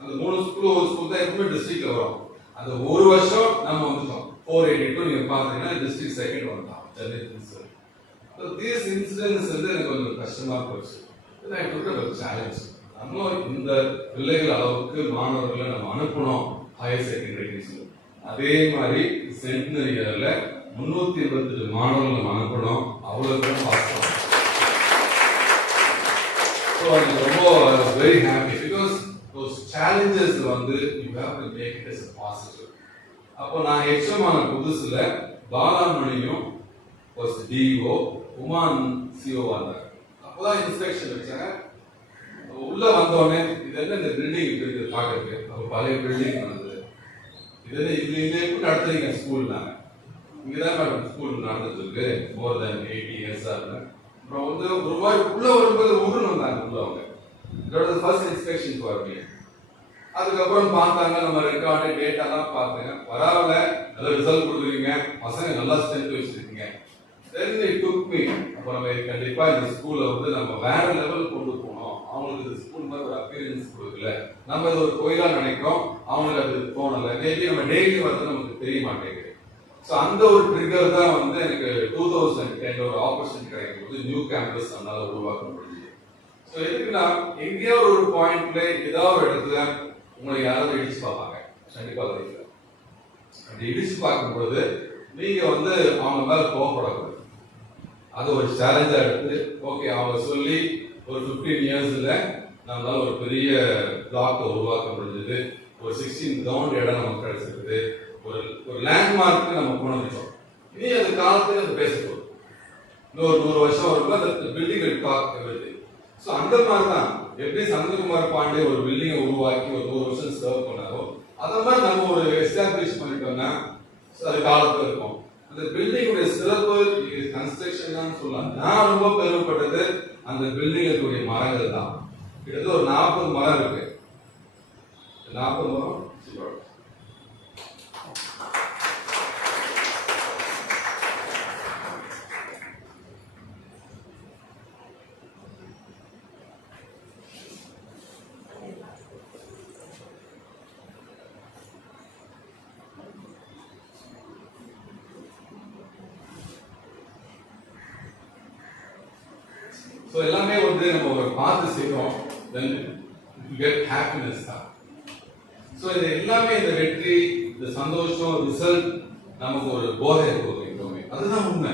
அந்த 3 ஸ்கூல் ஒரு ஸ்கூல் தான் எப்பவுமே டிஸ்ட்ரிக்ட்ல வரும். அந்த ஒரு வருஷம் நம்ம வந்துட்டோம் 482 நீங்க பாத்தீங்கன்னா டிஸ்ட்ரிக்ட் செகண்ட் வந்தான் Chennai principal. So these incidents எனக்கு கொஞ்சம் கஷ்டமா போச்சு. ஒரு சேலஞ்ச். நம்ம இந்த பிள்ளைகள் அளவுக்கு மாணவர்களை நம்ம அனுப்பணும் ஹையர் செகண்டரி. அதே மாதிரி சென்டினரி இயர்ல 388 மாணவர்கள் நம்ம அனுப்பணும். அவ்வளவு பாஸ். ஸோ எனக்கு ரொம்ப very happy because those challenges you have to make it as a positive. அப்போ நான் எக்ஸாம் ஆன புதுசுல பாலாமணியும் டிஓ உமான் சிஓ வந்தாங்க. அப்போதான் இன்ஸ்பெக்ஷன் வச்சாங்க. உள்ள வந்தோடனே இது என்ன இந்த பில்டிங் இருக்குது பார்க்கறதுக்கு. அப்போ பழைய பில்டிங் வந்தது. இது என்ன இது எப்படி நடத்துறீங்க ஸ்கூல்னாங்க. இங்கதான் மேடம் ஸ்கூல் நடந்துட்டு இருக்கு மோர் தென் 80 years ஆகுது. அப்புறம் ஒரு மாதிரி உள்ள வரும்போது ஊருன்னு வந்தாங்க உள்ள அவங்க. இதோட ஃபர்ஸ்ட் இன்ஸ்பெக்ஷன் போறீங்க. அதுக்கப்புறம் பார்த்தாங்க நம்ம ரெக்கார்டு டேட்டாலாம் பார்த்தாங்க. பரவாயில்ல, நல்ல ரிசல்ட் கொடுக்குறீங்க, பசங்க நல்லா ஸ்ட்ரென்த் வச்சிருக்கீங்க. Then it took me. அப்போ நம்ம கண்டிப்பா இந்த ஸ்கூலை நம்ம வேற லெவல் கொண்டு போகணும். அவங்களுக்கு இந்த ஸ்கூல் மாதிரி ஒரு அப்பியரன்ஸ் கொடுக்கல. நம்ம இது ஒரு கோயிலா நினைக்கிறோம், அவங்களுக்கு அது தோணலை. மேபி நம்ம டெய்லி நமக்கு தெரிய மாட்டேங்குது. ஸோ அந்த ஒரு ட்ரிகர் தான் எனக்கு 2010 ஒரு ஆப்பர்ச்சுனிட்டி கிடைக்கும் போது நியூ கேம்பஸ் நம்மளால உருவாக்க முடியுது. ஸோ எதுக்குன்னா எங்கேயாவது ஒரு பாயிண்ட்ல ஏதாவது ஒரு இடத்துல உங்களை யாராவது இடிச்சு பார்ப்பாங்க. கண்டிப்பா தெரியல. அப்படி இடிச்சு பார்க்கும்போது நீங்க அவங்க மேல கோவப்படக்கூடாது. அது ஒரு சேலஞ்சா எடுத்து ஓகே அவங்க சொல்லி ஒரு 15 இயர்ஸ்ல நம்மளால ஒரு பெரிய பிளாக் உருவாக்க முடிஞ்சது. ஒரு 16 கிரவுண்ட் இடம் நமக்கு கிடைச்சிருக்குது. ஒரு லேண்ட்மார்க் நம்ம கொண்டு வந்துட்டோம். இனி அந்த காலத்துல அது பேசப்போம். இன்னொரு 100 வருஷம் வரும்போது அந்த பில்டிங் டாக் வருது. ஸோ அந்த மாதிரி தான் எப்படி சந்திரகுமார் பாண்டே ஒரு பில்டிங்கை உருவாக்கி ஒரு 100 வருஷம் சர்வ் பண்ணாரோ அதை மாதிரி நம்ம ஒரு எஸ்டாப்ளிஷ் பண்ணிட்டோம்னா அது காலத்துல இருக்கும். அந்த பில்டிங்குடைய சிறப்பு கன்ஸ்ட்ரக்ஷன் தான் சொல்லலாம். நான் ரொம்ப பெருமைப்பட்டது அந்த பில்டிங்குடைய மரங்கள் தான். கிட்டத்தட்ட ஒரு 40 மரம் இருக்கு. 40 மரம். ஸோ எல்லாமே நம்ம ஒரு பார்த்து செய்யறோம். தென் யூ கெட் ஹாப்பினஸ் தான். ஸோ இது எல்லாமே இந்த வெற்றி, இந்த சந்தோஷம், ரிசல்ட் நமக்கு ஒரு போதையை கொடுக்கும். அதுதான் உண்மை.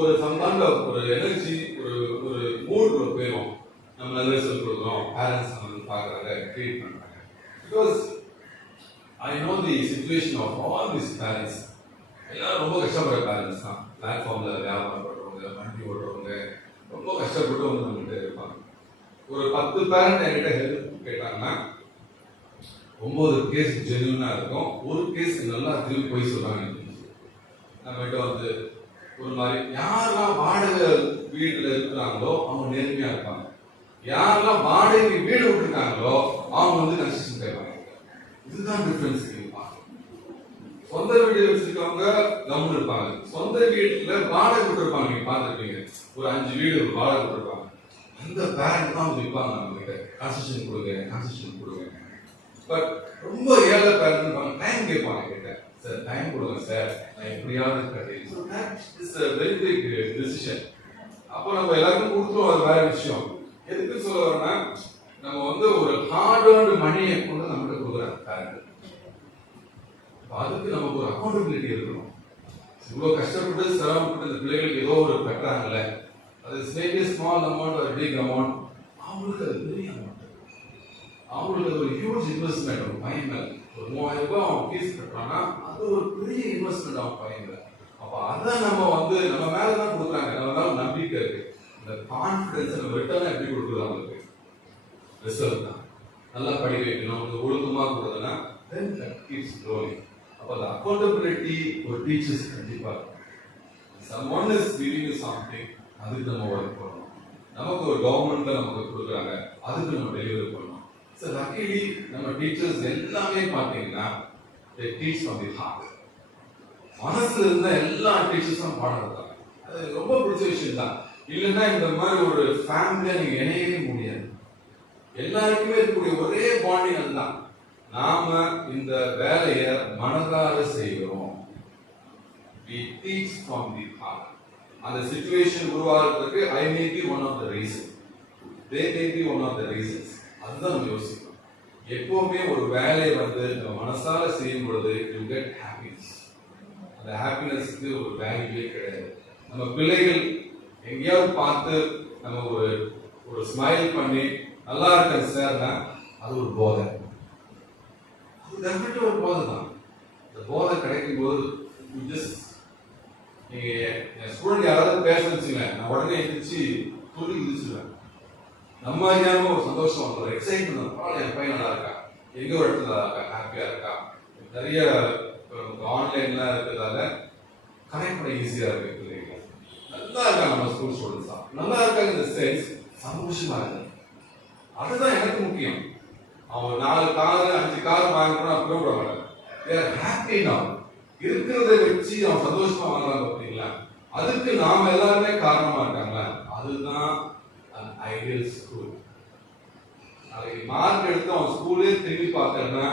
ஒரு சம்பாண்ட ஒரு எனர்ஜி, ஒரு மூட் போயிடும். நம்ம நல்ல ரிசல்ட் கொடுக்குறோம், பேரண்ட்ஸ் பார்க்குறாங்க, ட்ரீட் பண்ணுறாங்க. Because I know the situation of all these parents. எல்லாரும் ரொம்ப கஷ்டப்படுற பேரண்ட்ஸ் தான். பிளாட்ஃபார்ம்ல வியாபாரம் பண்றவங்க, வண்டி ஓட்டுறவங்க ரொம்ப கஷ்டப்பட்டு வந்து நம்மகிட்ட இருப்பாங்க. ஒரு 10 பேரண்ட் என்கிட்ட ஹெல்ப் கேட்டாங்கன்னா 9 கேஸ் ஜென்யூனா இருக்கும், ஒரு கேஸ் நல்லா திரும்பி போய் சொல்றாங்க. நம்மகிட்ட வந்து ஒரு மாதிரி யாரெல்லாம் வாடகை வீட்டுல இருக்கிறாங்களோ அவங்க நேர்மையா இருப்பாங்க, யாரெல்லாம் வாடகை வீடு விட்டுருக்காங்களோ அவங்க வந்து கன்ஸ்ட்ரக்ஷன் கேட்பாங்க. இதுதான் டிஃபரன்ஸ். சொந்த வீடு வச்சிருக்கவங்க கவர்மெண்ட் இருப்பாங்க, சொந்த வீட்டுல வாடகை விட்டுருப்பாங்க. நீங்க பார்த்துருப்பீங்க, ஒரு 5 வீடு வாடகை விட்டுருப்பாங்க. அந்த பேரண்ட் தான் விற்பாங்க நம்ம கிட்ட, கன்ஸ்ட்ரக்ஷன் கொடுங்க கன்ஸ்ட்ரக்ஷன் கொடுங்க. பட் ரொம்ப ஏழை பேரண்ட் இருப்பாங்க, டைம் கேட்பாங்க கிட்ட, சார் டைம் கொடுங்க சார், நான் எப்படியாவது கட்டி. So that is a very big decision. அப்போ நம்ம எல்லாருக்கும் கொடுத்துருவோம், அது வேற விஷயம். எதுக்கு சொல்ல வரேன்னா, நம்ம வந்து ஒரு ஹார்ட் ஏர்ன்டு மணியை கொண்டு நம்மகிட்ட கொடுக்குறாங்க பேரண்ட். அதுக்கு நமக்கு ஒரு அக்கௌண்டபிலிட்டி இருக்கணும். இவ்வளவு கஷ்டப்பட்டு சிரமப்பட்டு இந்த பிள்ளைகளுக்கு ஏதோ ஒரு கட்டுறாங்கல்ல, அது மேபி ஸ்மால் அமௌண்ட் ஒரு பிக் அமௌண்ட், அவங்களுக்கு அது பெரிய அமௌண்ட், அவங்களுக்கு அது ஒரு ஹியூஜ் இன்வெஸ்ட்மெண்ட். ஒரு பையன் மேல ஒரு 3000 ரூபாய் அவன் ஃபீஸ் கட்டுறான்னா அது ஒரு பெரிய இன்வெஸ்ட்மெண்ட் அவன் பையன் மேல. அப்ப அதை நம்ம வந்து நம்ம மேலதான் கொடுக்குறாங்க, நம்ம மேல நம்பிக்கை இருக்கு. இந்த கான்பிடன்ஸ் நம்ம ரிட்டர்ன் எப்படி கொடுக்குறது அவங்களுக்கு ரிசல்ட் தான். நல்லா படிக்க வைக்கணும், ஒழுக்கமா கொடுக்குறதுன்னா then that keeps growing. அப்ப அந்த அக்கௌண்டபிலிட்டி ஒரு டீச்சர்ஸ் கண்டிப்பா someone is giving you something, அதுக்கு நம்ம ஒர்க் பண்ணணும். நமக்கு ஒரு கவர்மெண்ட்ல நமக்கு கொடுக்குறாங்க, அதுக்கு நம்ம டெலிவரி பண்ணணும். ஸோ லக்கிலி நம்ம டீச்சர்ஸ் எல்லாமே பார்த்தீங்கன்னா they teach from the heart. மனசுல இருந்த எல்லா டீச்சர்ஸும் பாடம் இருக்காங்க. அது ரொம்ப பிடிச்ச விஷயம் தான். இல்லைன்னா இந்த மாதிரி ஒரு ஃபேமிலியா நீங்க இணையவே முடியாது. எல்லாருக்குமே இருக்கக்கூடிய ஒரே பாண்டிங் அதுதான், நாம இந்த வேலையை மனதார செய்கிறோம். We teach from the heart. அந்த சிச்சுவேஷன் உருவாகிறதுக்கு I may be one of the reasons, they may be one of the reasons. அதுதான் நம்ம யோசிக்கணும். எப்பவுமே ஒரு வேலையை வந்து நம்ம மனசால செய்யும் பொழுது you get happiness. அந்த ஹாப்பினஸ்க்கு ஒரு வேல்யூவே கிடையாது. நம்ம பிள்ளைகள் எங்கேயாவது பார்த்து நம்ம ஒரு ஸ்மைல் பண்ணி நல்லா இருக்க சார்னா அது ஒரு போதை, அது டெஃபினட்டா ஒரு போதை தான். இந்த போதை கிடைக்கும் போது நீங்க என் ஸ்டூடெண்ட் யாராவது பேச வச்சுங்க, நான் உடனே எழுந்திரிச்சு துள்ளி குதிச்சுடுவேன். நம்ம அறியாம ஒரு சந்தோஷம் வந்துடும், எக்ஸைட்மெண்ட். பரவாயில்ல, என் பையன் நல்லா இருக்கா, எங்க ஒரு இடத்துல நல்லா இருக்கா, ஹாப்பியா இருக்கா. நிறைய ஆன்லைன்லாம் இருக்கிறதால கனெக்ட் பண்ண ஈஸியா இருக்கு. பிள்ளைங்க நல்லா இருக்காங்க, நம்ம ஸ்கூல் ஸ்டூடெண்ட்ஸா நல்லா இருக்காங்க, இந்த சென்ஸ் சந்தோஷமா இருக்கு. அதுதான் எனக்கு முக்கியம். அவன் 4 கார் 5 கார் வாங்கினா கூட ஹாப்பி. நான் இருக்கிறத வச்சு அவன் சந்தோஷமா வாங்கலாம் பார்த்தீங்களா, அதுக்கு நாம எல்லாருமே காரணமா இருக்காங்களா, அதுதான் ஐடியல் ஸ்கூல். நாளைக்கு மார்க் எடுத்து அவன் ஸ்கூலே திரும்பி பார்க்கறனா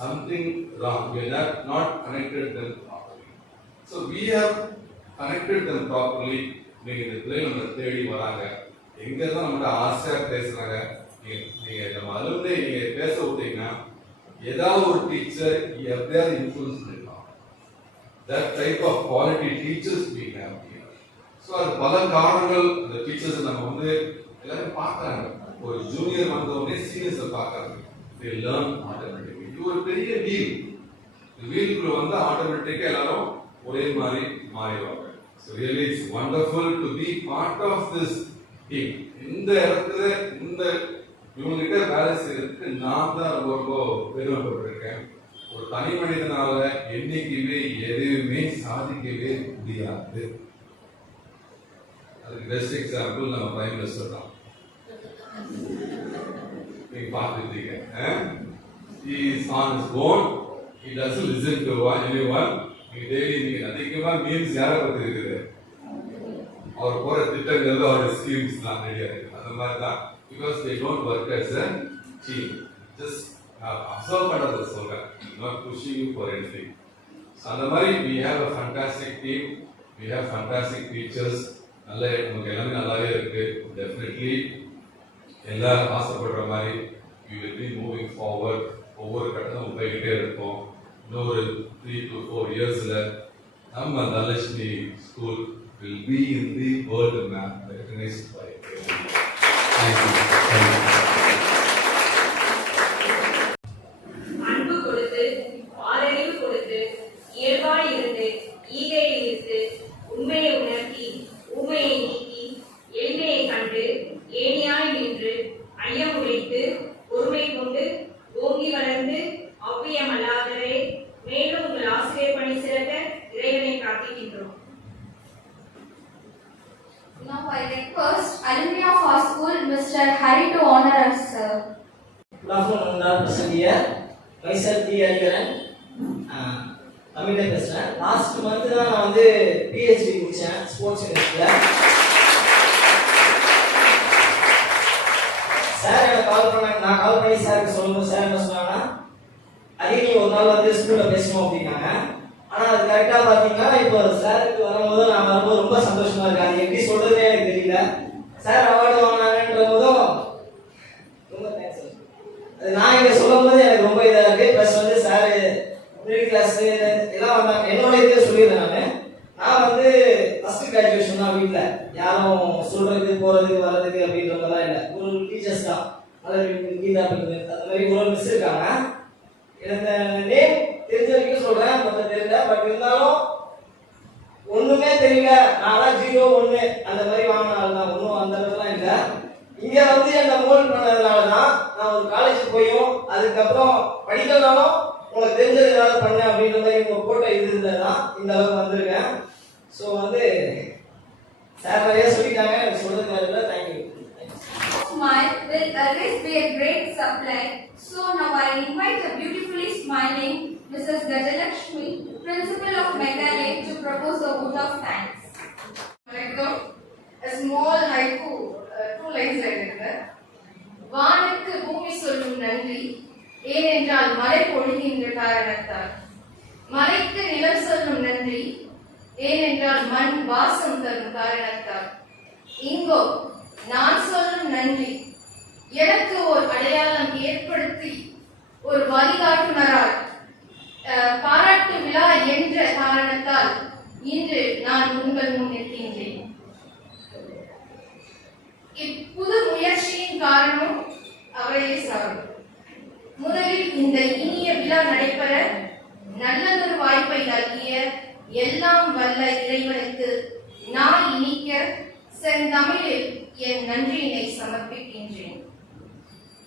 something wrong. We have not connected them properly. So we have connected them properly. நீங்க இந்த பிள்ளை நம்ம தேடி வராங்க, எங்க தான் நம்மகிட்ட ஆசையா பேசுறாங்க. நீங்க நம்ம அலுவலகத்தை நீங்க பேச விட்டீங்கன்னா ஏதாவது ஒரு டீச்சர் எப்படியாவது இன்ஃப்ளூயன்ஸ் பண்ணிருப்பாங்க. That type of quality teachers we have here. So அது பல காரணங்கள். அந்த டீச்சர்ஸ் நம்ம வந்து எல்லாரும் பார்க்கறாங்க. ஒரு ஜூனியர் வந்தவொடனே சீனியர்ஸை பார்க்கறாங்க. They learn automatically. இது ஒரு பெரிய வீல். இந்த வீலுக்குள்ள வந்து ஆட்டோமேட்டிக்கா எல்லாரும் ஒரே மாதிரி மாறிடுவாங்க. So really it's wonderful to be part of this team. இந்த இடத்துல இந்த இவங்ககிட்ட வேலை செய்யறதுக்கு நான் தான் ரொம்ப பெருமைப்பட்டிருக்கேன். ஒரு தனி மனிதனால என்னைக்குமே எதுவுமே சாதிக்கவே முடியாது. அதுக்கு பெஸ்ட் எக்ஸாம்பிள் நம்ம பிரைம் மினிஸ்டர் தான். நீங்க பார்த்துட்டீங்க. He is on his own. He doesn't listen to anyone. நீங்க டெய்லி நீங்க அதிகமா மீம்ஸ் யாரை பத்தி இருக்குது, அவர் போற திட்டங்கள் அவரோட ஸ்கீம்ஸ் தான் ரெடியா இருக்கு. அந்த மாதிரி தான். Because they don't work as a team. Just observe பண்றத சொல்றேன், not pushing you for anything. So அந்த மாதிரி we have a fantastic team. We have fantastic teachers. நல்ல நமக்கு எல்லாமே நல்லாவே இருக்கு. Definitely எல்லாரும் ஆசைப்படுற மாதிரி we will be moving forward. ஒவ்வொரு கட்டமும் போய்கிட்டே இருப்போம். இன்னொரு 3 to 4 yearsல நம்ம Dhanalakshmi school will be in the world map, recognized by everyone. Thank you. அன்பு கொடுத்து myself டி ஹரிகரன், தமிழ்ல பேசுறேன். லாஸ்ட் மந்த் தான் நான் வந்து PhD முடிச்சேன் ஸ்போர்ட்ஸ் யூனிவர்சிட்டியில. சார் எனக்கு கால் பண்ணாங்க. நான் கால் பண்ணி சாருக்கு சொல்லும்போது சார் என்ன சொன்னாங்கன்னா, அதே நீ ஒரு நாள் வந்து ஸ்கூல்ல பேசணும் அப்படின்னாங்க. ஆனா அது கரெக்டா பாத்தீங்கன்னா இப்போ சாருக்கு வரும்போது நான் வரும்போது ரொம்ப சந்தோஷமா இருக்கு. அது எப்படி சொல்றதே எனக்கு தெரியல. சார் அவார்டு வாங்கினாங்கன்ற போதும் ரொம்ப தேங்க்ஸ். அது நான் இங்க சொல்லும் போது எனக்கு ரொம்ப இதா இருக்கு. பிளஸ் வந்து சார் மிடில் கிளாஸ் எல்லாம் வந்தாங்க. என்னோட இதுல சொல்லியிருந்தேன். நான் வந்து ஃபர்ஸ்ட் கிராஜுவேஷன் தான். வீட்டுல யாரும் சொல்றது போறது வர்றதுக்கு அப்படின்றதெல்லாம் இல்லை. ஒரு டீச்சர்ஸ் தான். அதாவது கீதா அந்த மாதிரி ஒரு மிஸ் இருக்காங்க. எனக்கு நேம் தெரிஞ்ச வரைக்கும் சொல்றேன், மொத்தம் தெரியல. பட் இருந்தாலும் ஒண்ணுமே தெரியல. நான் 0 1 அந்த மாதிரி வாங்கினால தான். ஒன்றும் அந்த அளவுக்குலாம் இல்லை. இங்க வந்து என்ன மோல்ட் பண்ணதுனால தான் நான் ஒரு காலேஜ் போயும் அதுக்கப்புறம் படிக்கலனாலும் உங்களுக்கு தெரிஞ்சது ஏதாவது பண்ண அப்படின்ற மாதிரி உங்க போட்டோ இருந்ததுதான் இந்த அளவுக்கு வந்திருக்கேன். ஸோ வந்து சார் நிறைய சொல்லிட்டாங்க, எனக்கு சொல்றதுக்கு இல்லை. Thank you. Smile will always be a great supply. So now I invite a beautifully smiling Mrs. Gajalakshmi, Principal of Meghalaya, to propose the vote of thanks. A small haiku, 2 lines எழுதுங்க. வானுக்கு பூமி சொல்லும் நன்றி, ஏனென்றால் மழை பொழிகின்ற காரணத்தால். மலைக்கு நிலம் சொல்லும் நன்றி, ஏனென்றால் மண் வாசம் தரும் காரணத்தால். இங்கோ நான் சொல்லும் நன்றி, எனக்கு ஒரு அடையாளம் ஏற்படுத்தி ஒரு வழிகாட்டுனரால் பாராட்டு விழா என்ற காரணத்தால் இன்று நான் உங்கள் முன் நிற்கின்றேன். இப்புது முயற்சியின் காரணம் அவரையே சாரும். முதலில் இந்த இனிய விழா நடைபெற நல்லதொரு வாய்ப்பை நல்கிய எல்லாம் வல்ல இறைவனுக்கு நான் இனிக்க செந்தமிழில் என் நன்றியினை சமர்ப்பிக்கின்றேன்.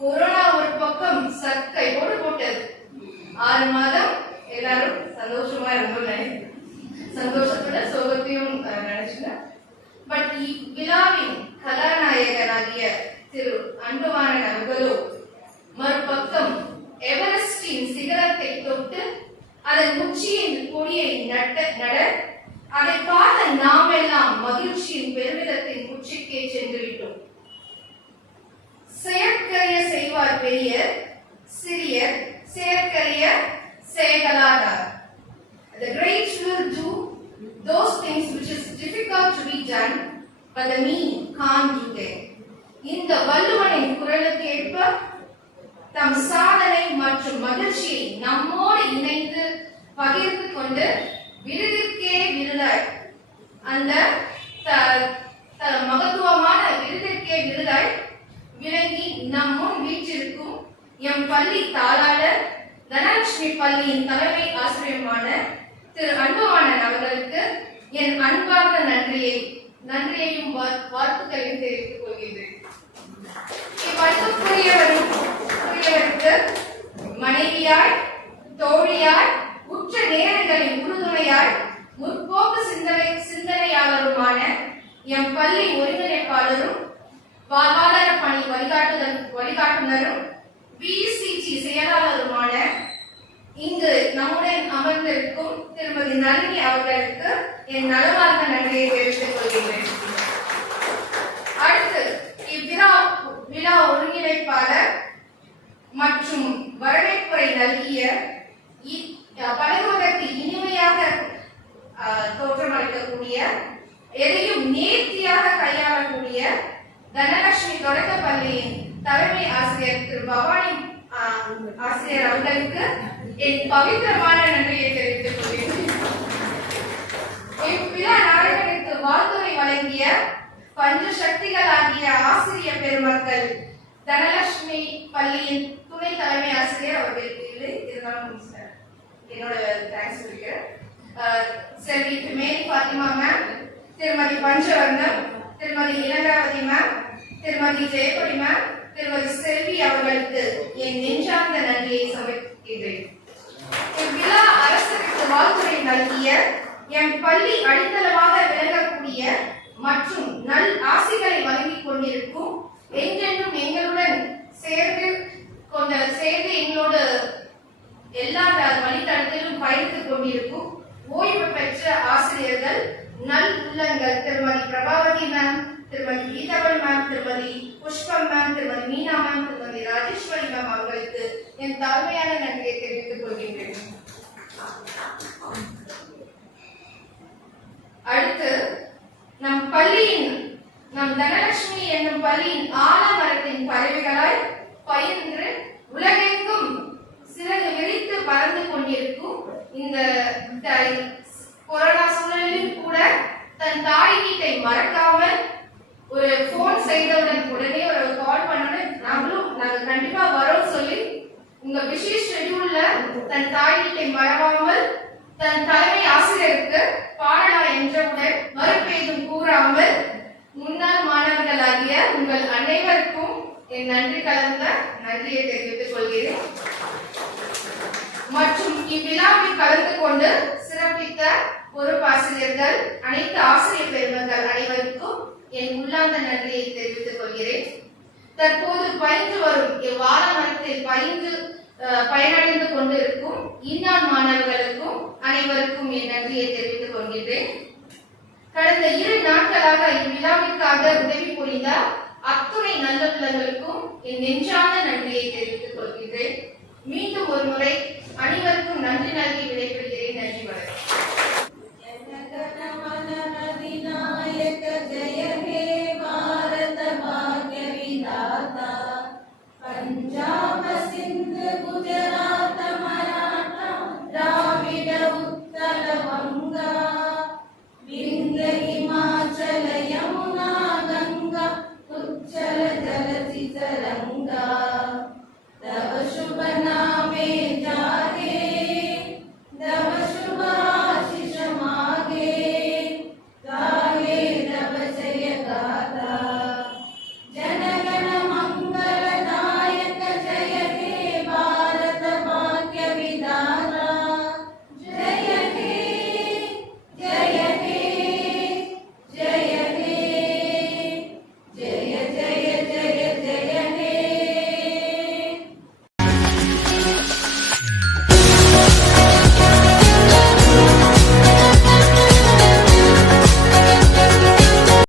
கொரோனா ஒரு பக்கம் சர்க்கையோடு போட்டது. 6 மாதம் எல்லாரும் சந்தோஷமா இருந்தோம். சந்தோஷத்தோட சோகத்தையும் நினைச்சுங்க. பட் இவ்விழாவின் கதாநாயகராகிய திரு அன்புவாணன் அவர்களோ மறுபக்கம் எவரெஸ்டின் சிகரத்தை தொட்டு அதன் உச்சியின் கொடியை நட அதை பார்த்த நாம் எல்லாம் மகிழ்ச்சியின் பெருமிதத்தின் உச்சிக்கே சென்று விட்டோம். செயற்கரிய செய்வார் பெரியர், சிறியர் செயற்கரிய செயலாதார். The great will do those things which is difficult to be done, but the mean can't do them. இந்த வள்ளுவனின் குரலுக்கு ஏற்ப தம் சாதனை மற்றும் மகிழ்ச்சியை நம்மோடு இணைந்து பகிர்ந்து கொண்டு விருதிற்கே விருதாய், அந்த மகத்துவமான விருதிற்கே விருதாய் விளங்கி நம் முன் வீற்றிருக்கும் எம் பள்ளி தாளாளர் தனலட்சுமி பள்ளியின் தலைமை ஆசிரியமான திரு அன்புவாணன் அவர்களுக்கு என் அன்பார்ந்த நன்றியையும் வாழ்த்துக்களையும் தெரிவித்துக் கொள்கின்றேன். இவ்வழக்குரியவருக்கு மனைவியாய், தோழியாய், உற்ற நேரங்களின் உறுதுணையாய், முற்போக்கு சிந்தனையாளருமான எம் பள்ளி ஒருங்கிணைப்பாளரும் வாழ்வாதார பணி வழிகாட்டுனரும் VCG செயலாளருமான இங்கு நம்முடன் அமர்ந்திருக்கும் திருமதி நளினி அவர்களுக்கு என் நலமார்ந்த நன்றியை தெரிவித்துக் கொள்கிறேன். அடுத்து இவ்விழா ஒருங்கிணைப்பாளர் மற்றும் வரவேற்புரை நல்கிய பழகுவதற்கு இனிமையாக தோற்றமளிக்கக்கூடிய, எதையும் நேர்த்தியாக கையாளக்கூடிய தனலட்சுமி தொடக்க பள்ளியின் தலைமை ஆசிரியர் திரு பவானி ஆசிரியர் அவர்களுக்கு என் பவித்திரமான நன்றியை தெரிவித்துக் கொள்கிறேன். இவ்விழா நாயகனுக்கு வாழ்த்துறை வழங்கிய பஞ்ச சக்திகளாகிய ஆசிரியர் பெருமக்கள், தனலட்சுமி பள்ளியின் துணை தலைமை ஆசிரியர் அவர்களுக்கு இருந்தாலும் என்னோட தேங்க்ஸ் சொல்லிக்கிறேன். செல்வி மேரி பாத்திமா மேம், திருமதி பஞ்சவர்ணம், திருமதி இளங்காவதி மேம், திருமதி ஜெயக்கொடி மேம், திருமதி செல்வி அவர்களுக்கு என் நெஞ்சார்ந்த நன்றியை சமர்ப்பிக்கிறேன். இவ்விழா அரசுக்கு வாழ்த்துறை நல்கிய என் பள்ளி அடித்தளமாக விளங்கக்கூடிய மற்றும் நல் ஆசைகளை வழங்கிக் கொண்டிருக்கும், என்றென்றும் எங்களுடன் சேர்ந்து எங்களோடு எல்லா வழித்தடத்திலும் பயணித்துக் கொண்டிருக்கும் ஓய்வு பெற்ற ஆசிரியர்கள், நல் உள்ளங்கள் திருமதி பிரபாவதி மேம், திருமதி கீதாவள் மேம், திருமதி புஷ்பம் மேம், திருமதி மீனா மேம், திருமதி ராஜேஸ்வரி மேம் அவர்களுக்கு என் தாழ்மையான நன்றியை தெரிவித்துக் கொள்கின்றேன். அடுத்து நம் தனலட்சுமி என்னும் பள்ளியின் ஆலமரத்தின் பறவைகளாய் பயின்று உலகெங்கும் சிறகு விரித்து பறந்து கொண்டிருக்கும் இந்த கொரோனா சூழலிலும் கூட தன் தாய் வீட்டை மறக்காமல் ஒரு போன் செய்தவுடன் உடனே ஒரு கால் பண்ணவுடன் நாங்க கண்டிப்பா வரோம் சொல்லி உங்க பிஸி ஷெட்யூல்ல தன் தாய் வீட்டை மறவாமல் தன் தலைமை ஆசிரியருக்கு பாடலா என்றவுடன் மறுபேதும் கூறாமல் முன்னாள் மாணவர்களாகிய உங்கள் அனைவருக்கும் என் நன்றி கலந்த நன்றியை தெரிவித்துக் கொள்கிறேன். மற்றும் இவ்விழாவில் கலந்து கொண்டு சிறப்பித்த பொறுப்பாசிரியர்கள், அனைத்து ஆசிரியர் பெருமக்கள் அனைவருக்கும் என் உள்ளார்ந்த நன்றியை தெரிவித்துக் கொள்கிறேன். தற்போது பயின்று வரும் இவ்வார மரத்தில் பயனடைந்து கொண்டிருக்கும் இன்னார் மாணவர்களுக்கும் அனைவருக்கும் என் நன்றியை தெரிவித்துக் கொள்கின்றேன். கடந்த 2 நாட்களாக இவ்விழாவிற்காக உதவி புரிந்த அத்துணை நல்லுள்ளங்களுக்கும் என் நெஞ்சான